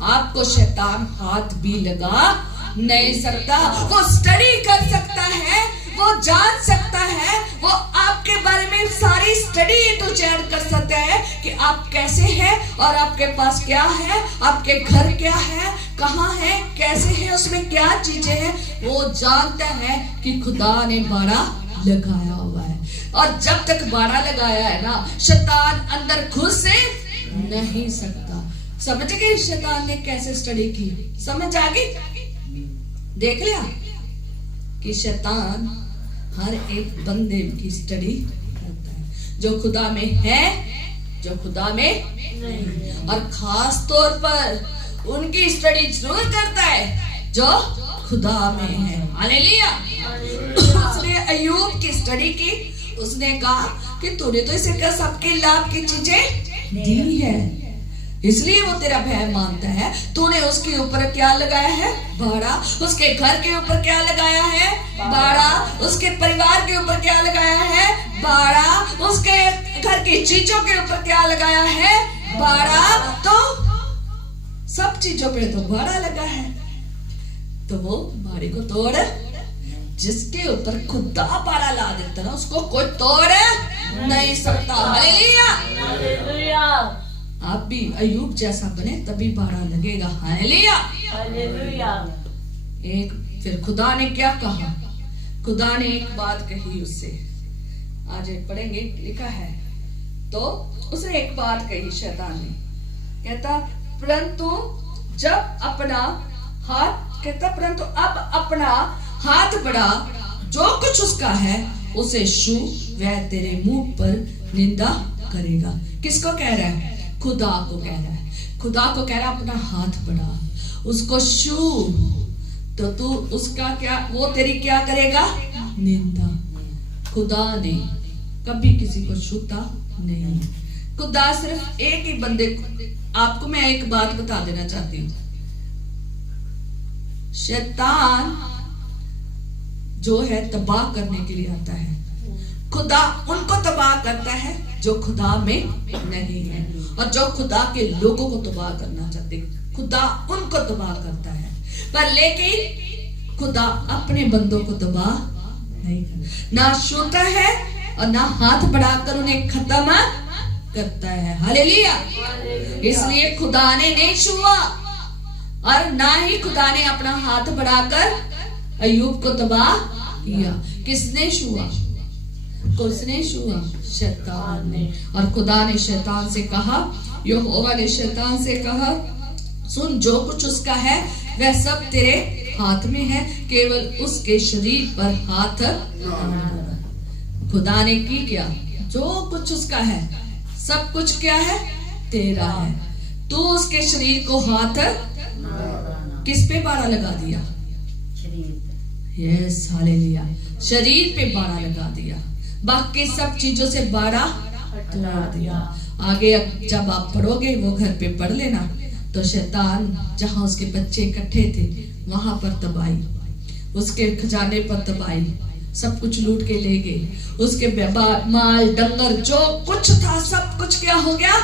आपको शैतान हाथ भी लगा नहीं सकता। वो स्टडी कर सकता है, वो जान सकता है, वो आपके बारे में सारी स्टडी तो चेक कर सकता है कि आप कैसे हैं और आपके पास क्या है, आपके घर क्या है, कहाँ है, कैसे है, उसमें क्या चीजें हैं, वो जानता है कि खुदा ने बाड़ा लगाया हुआ है। और जब तक बाड़ा लगाया है ना, शैतान अंदर घुस नहीं सकता। समझ गए शैतान ने कैसे स्टडी की? समझ आ गई? देख लिया कि शैतान हर एक बंदे की स्टडी करता है, जो खुदा में है, जो खुदा में नहीं, और खास तौर पर उनकी स्टडी जरूर करता है जो खुदा में है। हालेलुया। उसने अय्यूब की स्टडी की, उसने कहा कि तूने तो इसे सबके लाभ की चीजें दी है, इसलिए वो तेरा भय मानता है। तूने उसके ऊपर क्या लगाया है? भाड़ा। उसके घर के ऊपर क्या लगाया है? भाड़ा। उसके परिवार के ऊपर क्या लगाया है? भाड़ा। उसके घर की चीजों के ऊपर क्या लगाया है? भाड़ा। तो सब चीजों पे तो भाड़ा लगा है, तो वो भाड़े को तोड़, जिसके ऊपर खुदा भाड़ा ला देता ना, उसको कोई तोड़ नहीं सकता। हालेलुया। आप भी अय्यूब जैसा बने तभी भाड़ा लगेगा। हालेलुया। एक फिर खुदा ने क्या कहा? खुदा ने एक बात कही उससे, आज पढ़ेंगे, लिखा है। तो उसने एक बात कही शैतान ने, कहता परंतु जब अपना हाथ, कहता परंतु अब अपना हाथ बढ़ा, जो कुछ उसका है उसे छू, वह तेरे मुंह पर निंदा करेगा। किसको कह रहा है? खुदा को कह रहा है। खुदा को कह रहा है अपना हाथ बढ़ा, उसको छू, तो तू उसका क्या, वो तेरी क्या करेगा? निंदा। खुदा ने कभी किसी को छूता नहीं। खुदा सिर्फ एक ही बंदे को, आपको मैं एक बात बता देना चाहती हूँ, शैतान जो है तबाह करने के लिए आता है, खुदा उनको तबाह करता है जो खुदा में नहीं है और जो खुदा के लोगों को तबाह करना चाहते। खुदा उनको तबाह करता है, पर लेकिन खुदा अपने बंदों को तबाह नहीं करता, ना छूता है और ना हाथ बढ़ाकर उन्हें खत्म करता है। हालेलुया। इसलिए खुदा ने नहीं छुआ और ना ही खुदा ने अपना हाथ बढ़ाकर अय्यूब को तबाह किया। किसने छुआ? किसने छुआ? शैतान ने। और खुदा ने शैतान से कहा, यहोवा ने शैतान से कहा, सुन, जो कुछ उसका है वह सब तेरे हाथ में है, केवल उसके शरीर पर हाथ न। खुदा ने की क्या? जो कुछ उसका है सब कुछ क्या है? तेरा है। तू उसके शरीर को हाथ किस पे बाड़ा लगा दिया? Yes, hallelujah. शरीर पे बाड़ा लगा दिया, बाकी सब चीजों से बाड़ा तोड़ दिया। आगे अब जब आप पढ़ोगे, वो घर पे पढ़ लेना, तो शैतान जहां उसके बच्चे इकट्ठे थे वहां पर तबाही, उसके खजाने पर तबाही, सब कुछ लूट के ले गए। उसके माल डंगर जो कुछ था सब कुछ क्या हो गया?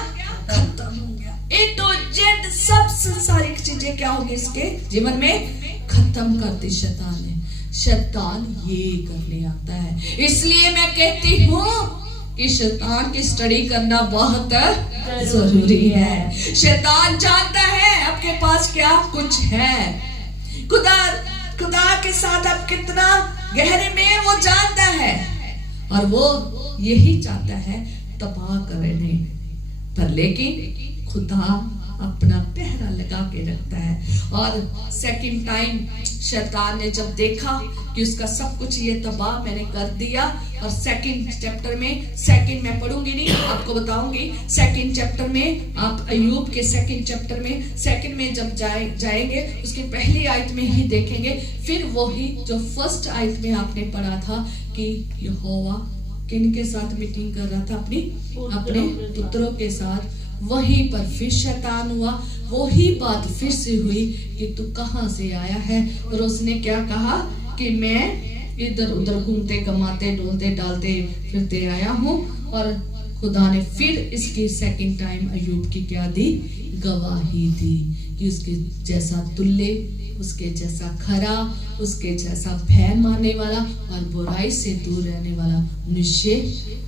खत्म हो गया। ए टू जेड सब संसारिक चीजें क्या होगी इसके जीवन में? खत्म कर दी शैतान ने। शैतान ये करने आता है। इसलिए मैं कहती हूँ कि शैतान की स्टडी करना बहुत जरूरी है। शैतान जानता है आपके पास क्या कुछ है। खुदा के साथ आप कितना गहरे में वो जानता है, और वो यही चाहता है तबाह करने, पर लेकिन खुदा अपना पहरा लगा के रखता है। और सेकंड टाइम शैतान ने जब देखा कि उसका सब कुछ ये तबाह मैंने कर दिया, और सेकंड चैप्टर में, सेकंड मैं पढ़ूंगी नहीं, आपको बताऊंगी, सेकंड चैप्टर में आप अय्यूब के सेकंड चैप्टर में, सेकंड में जब जाएंगे उसकी पहली आयत में ही देखेंगे। फिर वही जो फर्स्ट आयत में आपने पढ़ा था कि यहोवा किनके साथ मीटिंग कर रहा था? अपने पुत्रों के साथ। वहीं पर फिर शैतान हुआ, वही बात फिर से हुई कि तू कहां से आया है? और उसने क्या कहा कि मैं इधर उधर घूमते कमाते डोलते डालते फिरते आया हूं। और खुदा ने फिर इसकी सेकंड टाइम अय्यूब की क्या दी? गवाही दी कि उसके जैसा तुल्ले, उसके जैसा खरा, उसके जैसा भय मानने वाला और बुराई से दूर रहने वाला मनुष्य,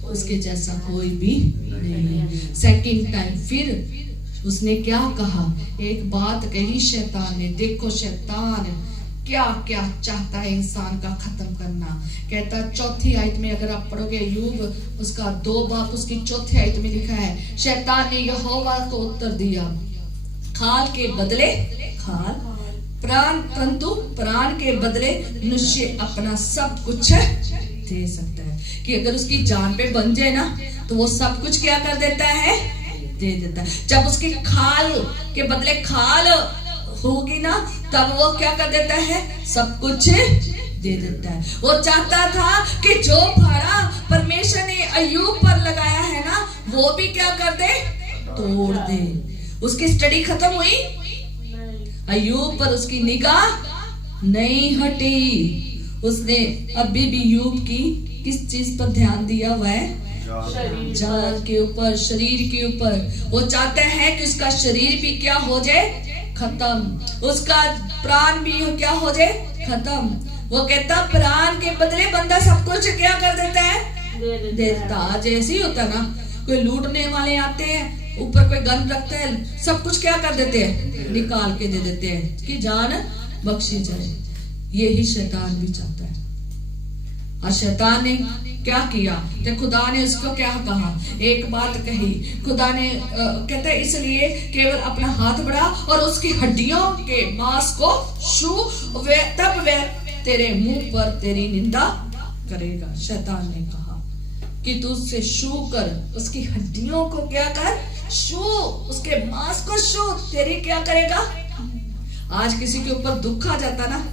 उसके जैसा कोई भी नहीं है। सेकंड टाइम फिर उसने क्या कहा? एक बात कही शैतान ने। देखो शैतान क्या क्या चाहता है इंसान का खत्म करना। कहता चौथी आयत में अगर आप पढ़ोगे अय्यूब उसका 2 बाप उसकी चौथी आयत में लिखा है, शैतान ने यहोवा को उत्तर दिया, खाल के बदले खाल, प्राण परंतु प्राण के बदले मनुष्य अपना सब कुछ दे सकता है। कि अगर उसकी जान पे बन जाए ना तो वो सब कुछ क्या कर देता है? दे देता है। जब उसकी खाल के बदले खाल होगी ना तब वो क्या कर देता है? सब कुछ दे देता है। वो चाहता था कि जो भाड़ा परमेश्वर ने अय्यूब पर लगाया है ना वो भी क्या कर दे? तोड़ दे। उसकी स्टडी खत्म हुई, अय्यूब पर उसकी निगाह नहीं हटी। उसने अभी भी अय्यूब की किस चीज पर ध्यान दिया? वह जान के ऊपर, शरीर के ऊपर। वो चाहता है कि उसका शरीर भी क्या हो जाए? खत्म। उसका प्राण भी क्या हो जाए? खत्म। वो कहता प्राण के बदले बंदा सब कुछ क्या कर देता है? देता। आज ऐसे ही होता ना, कोई लूटने वाले आते हैं, ऊपर कोई गन रखता है, सब कुछ क्या कर देते हैं? निकाल के दे देते हैं कि जान बख्शी जाए। यही शैतान भी चाहता है। और शैतान ने क्या किया? तो खुदा ने उसको क्या कहा? एक बात कही। खुदा ने कहता है इसलिए केवल अपना हाथ बढ़ा और उसकी हड्डियों के मांस को छू, तब वह तेरे मुंह पर तेरी निंदा करेगा। शैतान ने कहा कि तू उससे छू कर, उसकी हड्डियों को क्या कर? छू, उसके मांस को छू, तेरी क्या करेगा? आज किसी के ऊपर दुख आ जाता ना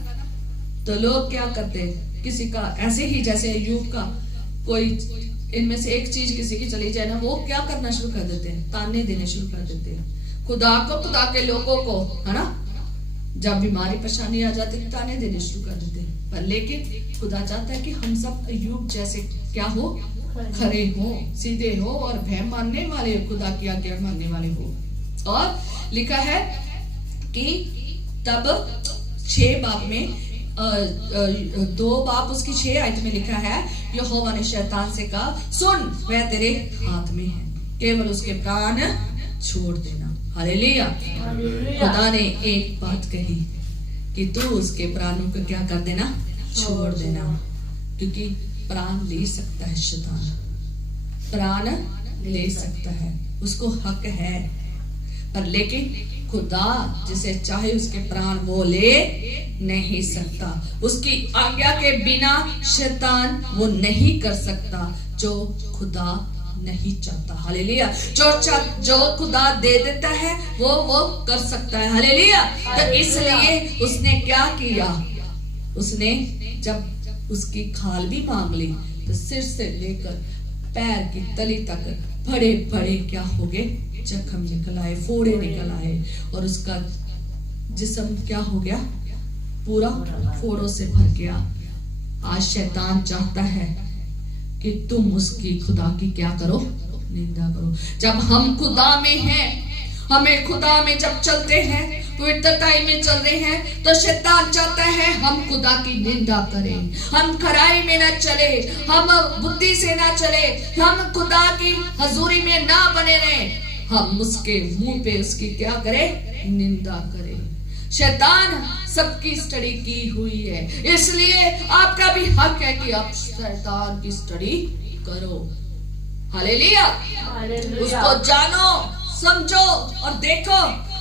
तो लोग क्या करते? किसी का ऐसे ही जैसे अय्यूब का कोई इनमें से एक चीज किसी की चली जाए ना, वो क्या करना शुरू कर देते हैं? ताने देने शुरू कर देते हैं खुदा को, खुदा के लोगों को, है ना। जब बीमारी परेशानी आ जाती है ताने देने शुरू कर देते हैं। पर लेकिन खुदा चाहता है कि हम सब अय्यूब जैसे क्या हो? खरे हो, सीधे हो और भय मानने वाले, खुदा की आज्ञा मानने वाले हो। और लिखा है कि तब 6 बाब में 2 बाब उसकी 6 आयत में लिखा है, यहोवा ने शैतान से कहा, सुन वह तेरे हाथ में है, केवल उसके प्राण छोड़ देना। हालेलुया। खुदा ने एक बात कही कि तू उसके प्राणों को क्या कर देना, छोड़ देना, क्योंकि प्राण ले सकता है शैतान, प्राण ले सकता है, उसको हक है, पर लेकिन खुदा जिसे चाहे उसके प्राण वो ले नहीं सकता। उसकी आज्ञा के बिना शैतान वो नहीं कर सकता जो खुदा नहीं चाहता। हालेलुया। जो खुदा दे देता है वो कर सकता है। हालेलुया। तो इसलिए उसने क्या किया, उसने जब उसकी खाल भी मांग ली तो सिर से लेकर पैर की तली तक बड़े बड़े क्या हो गए, जख्म निकल आए, फोड़े निकल आए, और उसका जिस्म क्या हो गया, पूरा फोड़ों से भर गया। आज शैतान चाहता है कि तुम उसकी खुदा की क्या करो, निंदा करो। जब हम खुदा में हैं, हमें खुदा में जब चलते हैं, पवित्रताई में चल रहे हैं, तो शैतान चाहता है हम खुदा की निंदा करें, हम खराई में ना चले, हम बुद्धि से ना चले, हम खुदा की हजूरी में ना बने रहें, हम उसके मुंह पे उसकी क्या करें, निंदा करें। शैतान सबकी स्टडी की हुई है, इसलिए आपका भी हक है कि आप शैतान की स्टडी करो। हालेलुया। उसको जानो, समझो और देखो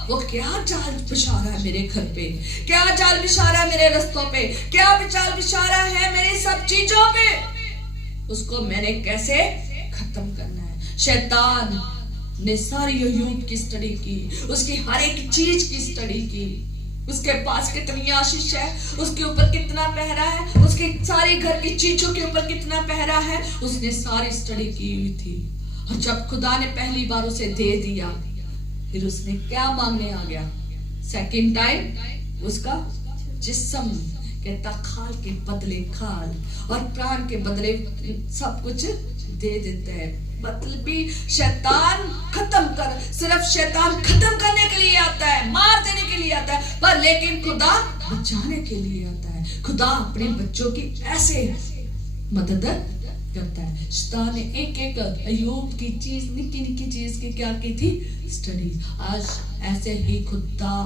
वो क्या जाल बिछा रहा है मेरे घर पे, क्या जाल बिछा रहा है मेरे रास्तों पे, क्या जाल बिछा रहा है मेरी सब चीजों पे, उसको मैंने कैसे खत्म करना है। शैतान ने सारी अय्यूब की स्टडी की, उसकी हर एक चीज की स्टडी की, उसके पास कितनी आशीष है, उसके ऊपर कितना पहरा है, उसके सारी घर की चीजों के ऊपर कितना पहरा है, उसने सारी स्टडी की हुई थी। और जब खुदा ने पहली बार उसे दे दिया, फिर उसने क्या मांगने आ गया, सेकंड टाइम उसका जिस्म, कहता खाल के बदले खाल और प्राण के बदले सब कुछ दे देता है। मतलब भी शैतान खत्म कर, सिर्फ शैतान खत्म करने के लिए आता है, मार देने के लिए आता है, पर लेकिन खुदा बचाने के लिए आता है। खुदा अपने बच्चों की ऐसे मदद करता है। शैतान ने एक एक अय्यूब की चीज, निक्की निक्की चीज की क्या की थी, स्टडी। आज ऐसे ही खुदा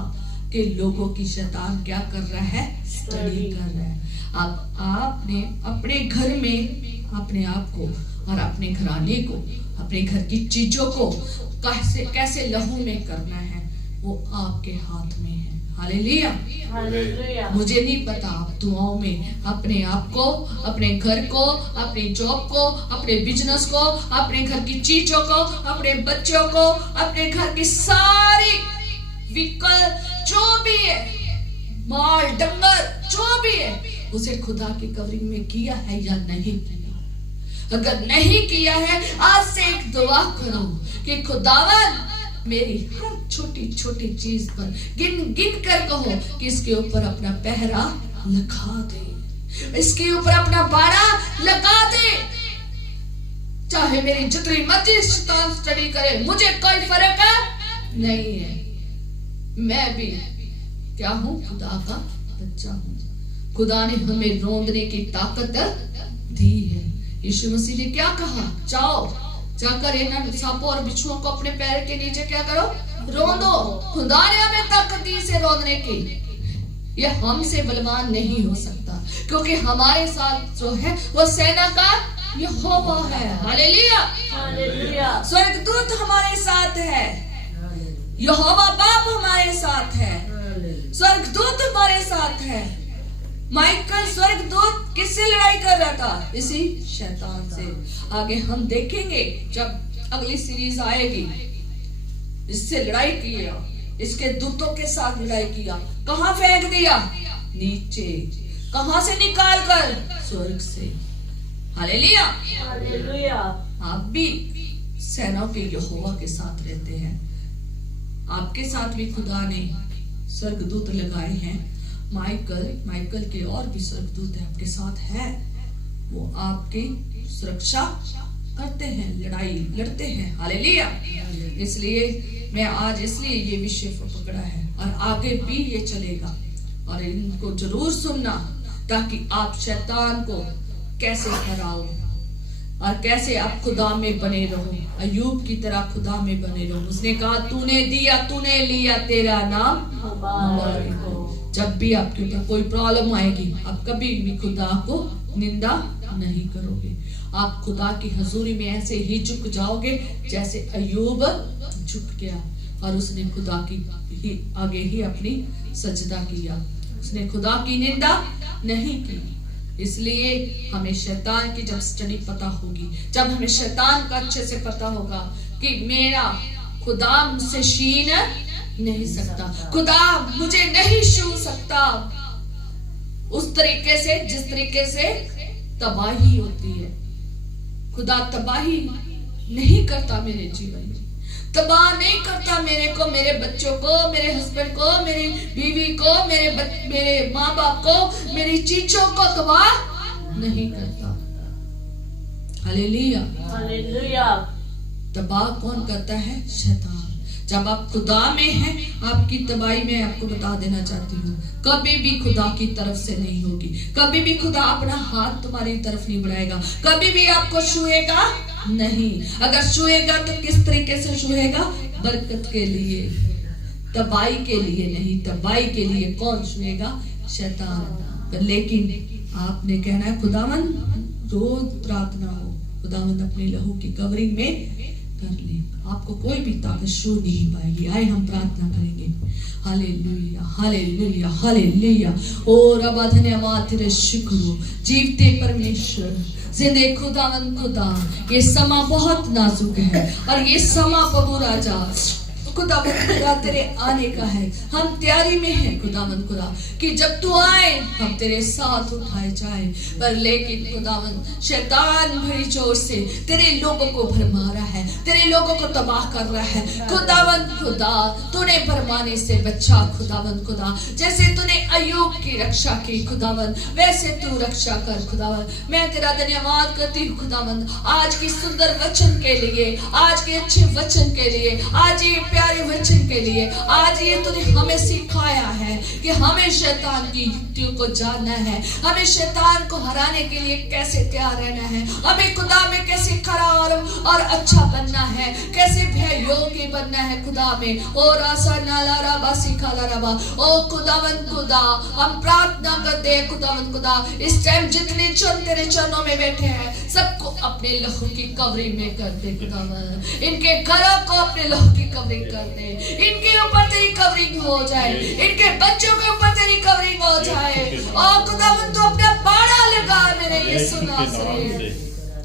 के लोगों की शैतान क्या कर रहा है, स्टडी कर रहा है। अब आपने अपने घर में अपने आप को और अपने घराने को, अपने घर की चीजों को कैसे लहू में करना है, वो आपके हाथ में है। हालेलुया। मुझे नहीं पता, आप दुआओं में अपने आप को, अपने घर को, अपने जॉब को, अपने बिजनेस को, अपने घर की चीजों को, अपने बच्चों को, अपने घर की सारी व्हीकल जो भी है, माल डंगर जो भी है, उसे खुदा की कवरिंग में किया है या नहीं किया। अगर नहीं किया है, आज से एक दुआ करो कि खुदावन मेरी हर छोटी छोटी चीज पर गिन गिन कर कहो कि इसके ऊपर अपना पहरा लगा दे, इसके ऊपर अपना बाड़ा लगा दे। चाहे मेरी जितनी मर्जी शैतान स्टडी करे, मुझे कोई फर्क नहीं है। मैं भी क्या हूं, खुदा का बच्चा हूं। खुदा ने हमें रोंदने की ताकत दी है। यीशु मसीह ने क्या कहा, जाओ जाकर इन सांपों और बिच्छुओं को अपने पैर के नीचे क्या करो, रोंदो। खुदा ने हमें ताकत दी से रोंदने की। ये हमसे बलवान नहीं हो सकता, क्योंकि हमारे साथ जो है वो सेना का यहोवा है। हालेलुया। स्वर्गदूत हमारे साथ है, यहोवा बाप हमारे साथ है, स्वर्गदूत हमारे साथ है। माइकल स्वर्गदूत किससे लड़ाई कर रहा था, इसी शैतान से। आगे हम देखेंगे जब अगली सीरीज आएगी, इससे लड़ाई किया, इसके दूतों के साथ लड़ाई किया। कहां फेंक दिया, नीचे। कहां से निकाल कर, स्वर्ग से। हालेलुया। आप भी सेनाओं के यहोवा के साथ रहते हैं, आपके साथ भी खुदा ने स्वर्गदूत लगाए हैं। माइकल के और भी स्वर्गदूत आपके साथ है, वो आपकी सुरक्षा करते हैं, लड़ाई लड़ते हैं। हालेलुया। इसलिए मैं आज इसलिए ये विषय पकड़ा है और आगे भी ये चलेगा। और इनको जरूर सुनना ताकि आप शैतान को कैसे हराओ और कैसे आप खुदा में बने रहो, अय्यूब की तरह खुदा में बने रहो। उसने कहा तूने दिया तूने लिया, तेरा नाम मुबारक हो। जब भी आपके ऊपर कोई प्रॉब्लम आएगी, आप कभी भी खुदा को निंदा नहीं करोगे। आप खुदा की हजूरी में ऐसे ही झुक जाओगे जैसे अय्यूब झुक गया और उसने खुदा की आगे ही अपनी सजदा किया। उसने खुदा की निंदा नहीं की। इसलिए हमें शैतान की जब स्टडी पता होगी, जब हमें शैतान का अच्छे से पता होगा कि मेरा खुदा मुझसे छीन नहीं सकता, खुदा मुझे नहीं छू सकता, उस तरीके से जिस तरीके से तबाही होती है। खुदा तबाही नहीं करता मेरे जीवन में, तबाह नहीं करता मेरे को, मेरे बच्चों को, मेरे हस्बैंड को, मेरी बीवी को, मेरे माँ बाप को, मेरी चीजों को तबाह नहीं करता। हालेलुया। हालेलुया। तबाह कौन करता है? शैतान। जब आप खुदा में हैं, आपकी तबाही में आपको बता देना चाहती हूँ कभी भी खुदा की तरफ से नहीं होगी। कभी भी खुदा अपना हाथ तुम्हारी तरफ नहीं बढ़ाएगा, कभी भी आपको छुएगा नहीं। अगर छुएगा तो किस तरीके से छुएगा? बरकत के लिए, तबाही के लिए नहीं। तबाही के लिए कौन छुएगा? शैतान। लेकिन आपने कहना है खुदावंद रोज प्रार्थना हो, खुदावंद अपने लहू की कवरिंग में कर ले, आपको कोई भी ताकत छू नहीं पाएगी। आए हम प्रार्थना करेंगे। Hallelujah hallelujah hallelujah. ओ रब्बा धन्यवाद तेरे, शुक्र हो जीवते परमेश्वर, जिंदे खुदावंद खुदा। ये समा बहुत नाजुक है और ये समा प्रभु राजा खुदावंद खुदा तेरे आने का है। हम तैयारी में हैं खुदावंद खुदा कि जब तू आए हम तेरे साथ उठाए जाए। पर लेकिन खुदावंद शैतान बड़ी जोर से तेरे लोगों को भरमा रहा है, तेरे लोगों को तबाह कर रहा है। खुदावंद खुदा तूने भरमाने से बचा खुदावंद खुदा। जैसे तूने अय्यूब की रक्षा की खुदावंद, वैसे तू रक्षा कर खुदावंद। मैं तेरा धन्यवाद करती हूँ खुदावंद आज की सुंदर वचन के लिए, आज के अच्छे वचन के लिए, आज ये प्यारे वचन के लिए। आज ये तूने हमें सिखाया है कि हमें शैतान की युक्तियों को जानना है, हमें शैतान को हराने के लिए कैसे तैयार रहना है, हमें खुदा में कैसे खरा और अच्छा बनना है, कैसे भय योग्य बनना है खुदा में। ओ रासा नाला राबा सिखाला राबा। ओ खुदावंद खुदा हम प्रार्थना करते हैं खुदावंद खुदा, इस टाइम जितने जन तेरे चरणों में बैठे हैं सबको अपने लहू की कवरिंग में कर दे खुदावंद। इनके घरों को अपने लहू की कवरिंग कर दे, इनके ऊपर तेरी कवरिंग हो जाए, इनके बच्चों के ऊपर तेरी कवरिंग हो जाए। और खुदावंद तो अपना बाड़ा लगा मेरे यीशु नासरी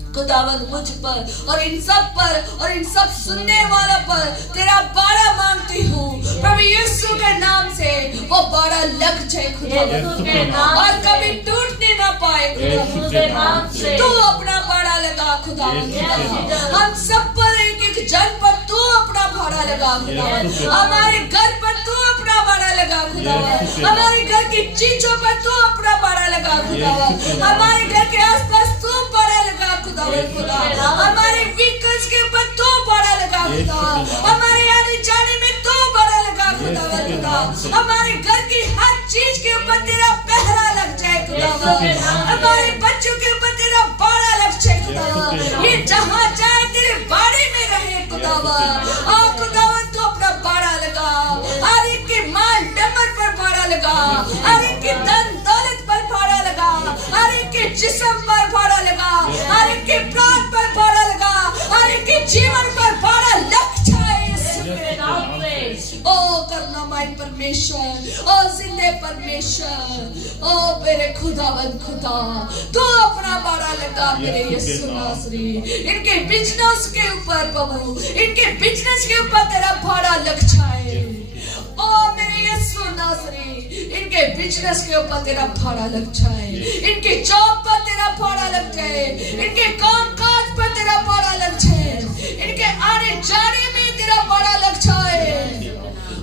खुदावंद मुझ पर और इन सब सुनने वालों पर तेरा बाड़ा मांगती हूँ प्रभु यीशु के नाम से। वो बाड़ा लग जाए खुदावंद और कभी टूटने ना पाए खुदावंद। तू अपना बाड़ा लगा खुदावंद। हम सब पर एक एक जन पर तू अपना बाड़ा लगा खुदावंद। हमारे घर पर तू अपना बाड़ा लगा खुदावंद। हमारे घर की चीजों पर तू अपना बाड़ा लगा खुदावंद। हमारे घर के आसपास तू बाड़ा लगा खुदावंद खुदा। हमारे व्हीकल्स के ऊपर तू बाड़ा लगा खुदा। हमारे आने जाने में तू बाड़ा लगा खुदावंद खुदा। हमारे घर की हर चीज के ऊपर तेरा पहरा लग जाए खुदावंद। हमारे बच्चों के ऊपर तेरा बाड़ा लग जाए खुदावंद। ये जहाँ जाए तेरे बाड़े में रहे खुदावंद। और खुदावंद तू अपना बाड़ा लगा, हर एक के माल डमर पर बाड़ा लगा, हर एक के धन दौलत पर बाड़ा लगा, हर एक के जिस्म पर बाड़ा लगा, हर एक के प्राण पर बाड़ा लगा, हर एक के जीवन पर बाड़ा लग जाए। ओ करुणामय परमेश्वर, ओ जिंदे परमेश्वर, ओ मेरे खुदावंद खुदा तू अपना बाड़ा लगा मेरे यीशु नासरी। इनके बिजनेस के ऊपर प्रभु, इनके बिजनेस के ऊपर तेरा बाड़ा लग जाए। ओ मेरे यीशु नासरी, इनके बिजनेस के ऊपर तेरा बाड़ा लग जाए, इनके जॉब पर तेरा बाड़ा लग जाए, इनके काम काज पर तेरा बाड़ा लग जाए, इनके आने जाने में तेरा बाड़ा लग जाए।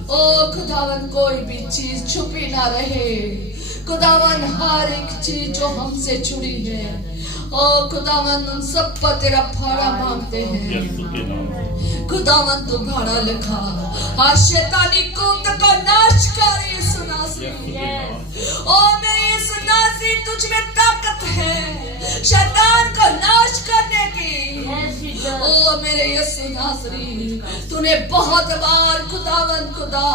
ओ खुदावन कोई भी चीज छुपी ना रहे खुदावन, हर एक चीज जो हमसे जुड़ी है ओ खुदावन उन सब पर तेरा भाड़ा मांगते हैं। यीशु के नाम से। खुदावन तू भाड़ा लिखा, हर शैतानी कुंद को नाश कर यीशु नासरी। यीशु के नाम से। ओ मेरे यीशु नासरी, तुझ में ताकत है शैतान को नाश करने की। Yes, Jesus. ओ मेरे यीशु नासरी, तूने बहुत बार खुदावन खुदा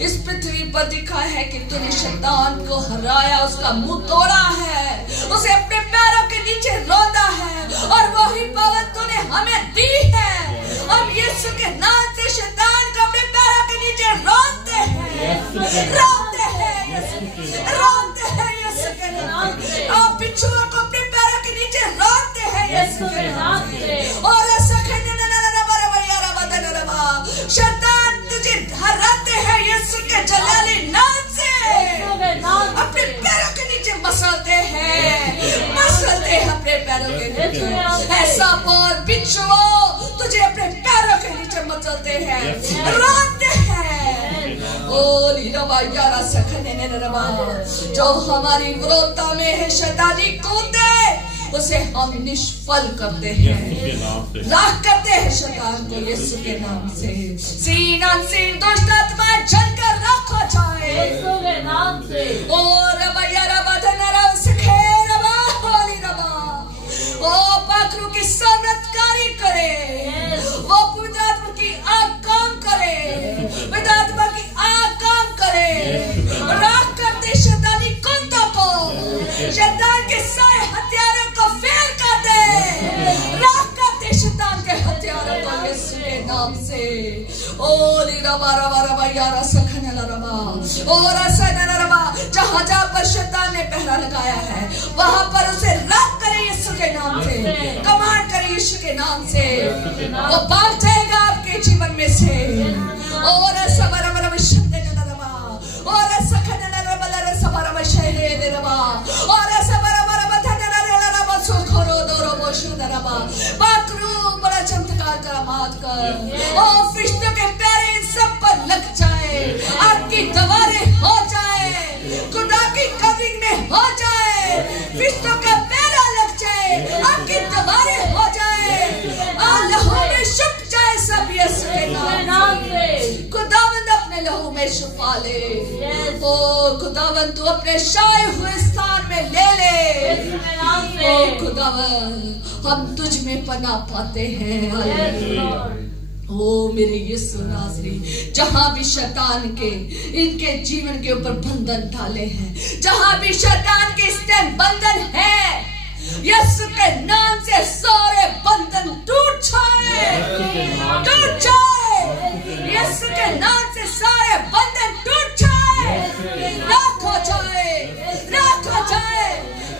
इस पृथ्वी पर दिखा है कि तूने शैतान को हराया, उसका मुंह तोड़ा है, उसे अपने पैरों के नीचे रौंदा है, और वही पावर तूने हमें दी है। हम यीशु के नाम से शैतान को अपने पैरों के नीचे रौंदते हैं, रौंदते हैं यीशु, रौंदते हैं यीशु के नाम से। आप बिच्छुओं को अपने पैरों के नीचे रौंदते हैं यीशु के नाम से। और ऐसा कहने शैतान तुझे हराते हैं यीशु के जलाली नाम से। अपने पैरों के नीचे मसलते हैं, मसलते हैं अपने पैरों के नीचे। ऐसा और बिच्छुओं तुझे अपने पैरों के नीचे मसलते हैं, रोते हैं। ओ लीरबा यारा सखने ने रबा, जो हमारी विरोधता में है शैतानी कूदे, उसे हम निष्फल करते हैं, राख करते हैं शैतान को यीशु के नाम से। सीना सीन दुष्ट आत्माएं जलकर राख हो जाए यीशु के नाम से। ओ रबा यारा बदनरा सखे रबा होली रबा, ओ पाखरू की समृद्धकारी करे, वो पवित्र आत्मा की आग काम करे, पवित्र आत्मा की आग काम करे, राख करते शैतानी कुंतों को, शैतान के सारे हथियारों को फेल कर दे, राख करते शैतान के हथियारों को यीशु के नाम से। ओ रबा रबा रबा यारा सखने रबा, ओ रसने रबा, जहाँ जहाँ पर शैतान ने पहरा लगाया है वहाँ पर उसे राख करे यीशु के नाम से, कमांड करे यीशु के नाम से, वो भाग जाएगा आपके जीवन में से। और सबर रबा शब्द रबा, और सखने रबा रबा रबा शहरे रबा, और सबर रबा धन रबा सुखरो दोरो मोशु रबा, पाकरू बड़ा चमत्कार करामात कर। ओ फरिश्तों के प्यारे इन सब पर लग जाए, आपकी दीवारें हो जाए, खुदा की कवरिंग में हो जाए, फरिश्तों का प्यारा लग जाए, आपकी दीवारें हो जाए, लहू में छुप जाए सब यीशु के नाम से। खुदावंद अपने लहू में छुपा ले। ओ खुदावंद तू अपने शाये हुए स्थान में ले ले। ओ खुदावंद हम तुझ में पनाह पाते हैं। ओ मेरे यीशु नासरी, जहाँ भी शैतान के इनके जीवन के ऊपर बंधन डाले हैं, जहाँ भी शैतान के स्टैंड बंधन है, यीशु के नाम से सारे बंधन टूट जाए, टूट जाए। यीशु के नाम से सारे बंधन टूट जाए, राख हो जाए, राख हो जाए,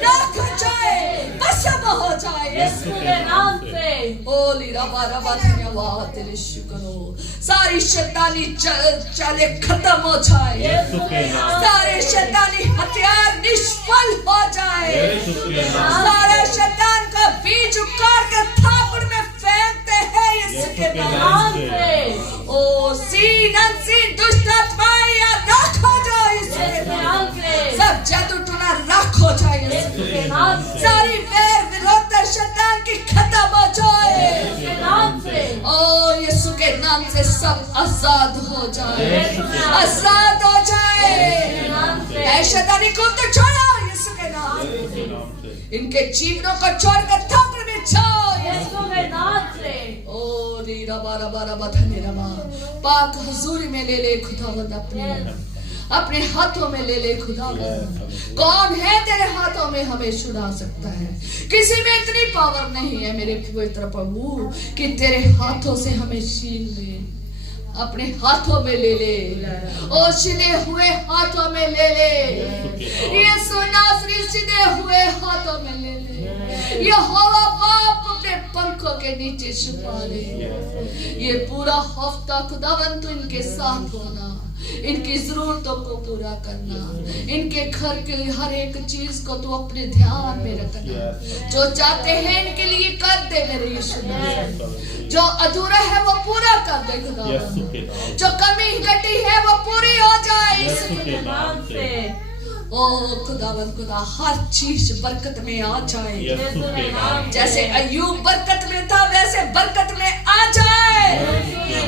राख हो जाए, भस्म हो जाए यीशु के नाम से। ओली रबा रबा धन्यवाद तेरे शुक्र हो। सारी शैतानी चाले खत्म हो जाए, सारे शैतानी हथियार निष्फल हो जाए, सारे शैतान का बीज उखाड़ कर ठाकुर में फेंकते हैं यीशु के नाम से। ओ सीन अनसीन दुष्ट आत्माएं राख हो जाए यीशु के नाम से, सब जादू टोना राख हो जाए यीशु के नाम से, सारी वैर विरोध शैतान की खत्म हो जाए यीशु के नाम से। ओ यीशु के नाम से सब आजाद हो जाए, आजाद हो जाए। ऐ शैतानी को तो छोड़ो यीशु के नाम से, इनके जीवनों को छोड़कर ठाकुर में जाओ यीशु के नाम से। ओ री रबा रबा रबा धन्य रबा, पाक हुजूरी में ले ले खुदावंद अपने हाथों में ले ले खुदावंद। कौन है तेरे हाथों में हमें छुड़ा सकता है? किसी में इतनी पावर नहीं है मेरे पवित्र प्रभु कि तेरे हाथों से हमें छीन ले, अपने हाथों में ले ले, और सीधे हुए हाथों में ले ले, यीशु नासरी सीधे हुए हाथों में ले ले, यहोवा बाप अपने पंखों के नीचे छुपा ले। ये पूरा हफ्ता खुदावंद तू इनके साथ होना, इनकी जरूरतों को पूरा करना, इनके घर के हर एक चीज को तू अपने ध्यान में रखना। जो चाहते हैं इनके लिए कर दे मेरे यीशु, जो अधूरा है वो पूरा कर दे खुदा, जो कमी घटी है वो पूरी हो जाए यीशु के नाम से। ओ खुदावन खुदा हर चीज बरकत में आ जाए। यीशु के नाम जैसे अय्यूब बरकत में था वैसे बरकत में आ जाए।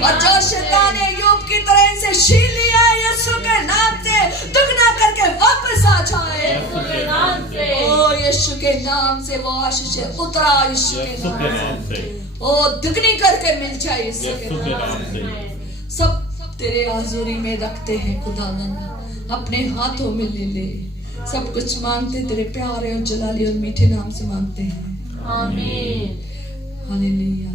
और जो शैतान ने अय्यूब की तरह इसे छीन लिया है यीशु के नाम से दुगना करके वापस आ जाए। यीशु के नाम से। ओ यीशु के नाम से वो आशीष उतरा यीशु के नाम से। ओ दुगनी करके मिल जाए यीशु के नाम से। सब तेरे आज़ूरी में रखते हैं खुदावन, अपने हाथों में ले ले। सब कुछ मांगते तेरे प्यारे और जलाली और मीठे नाम से मांगते हैं। आमीन। हालेलुया।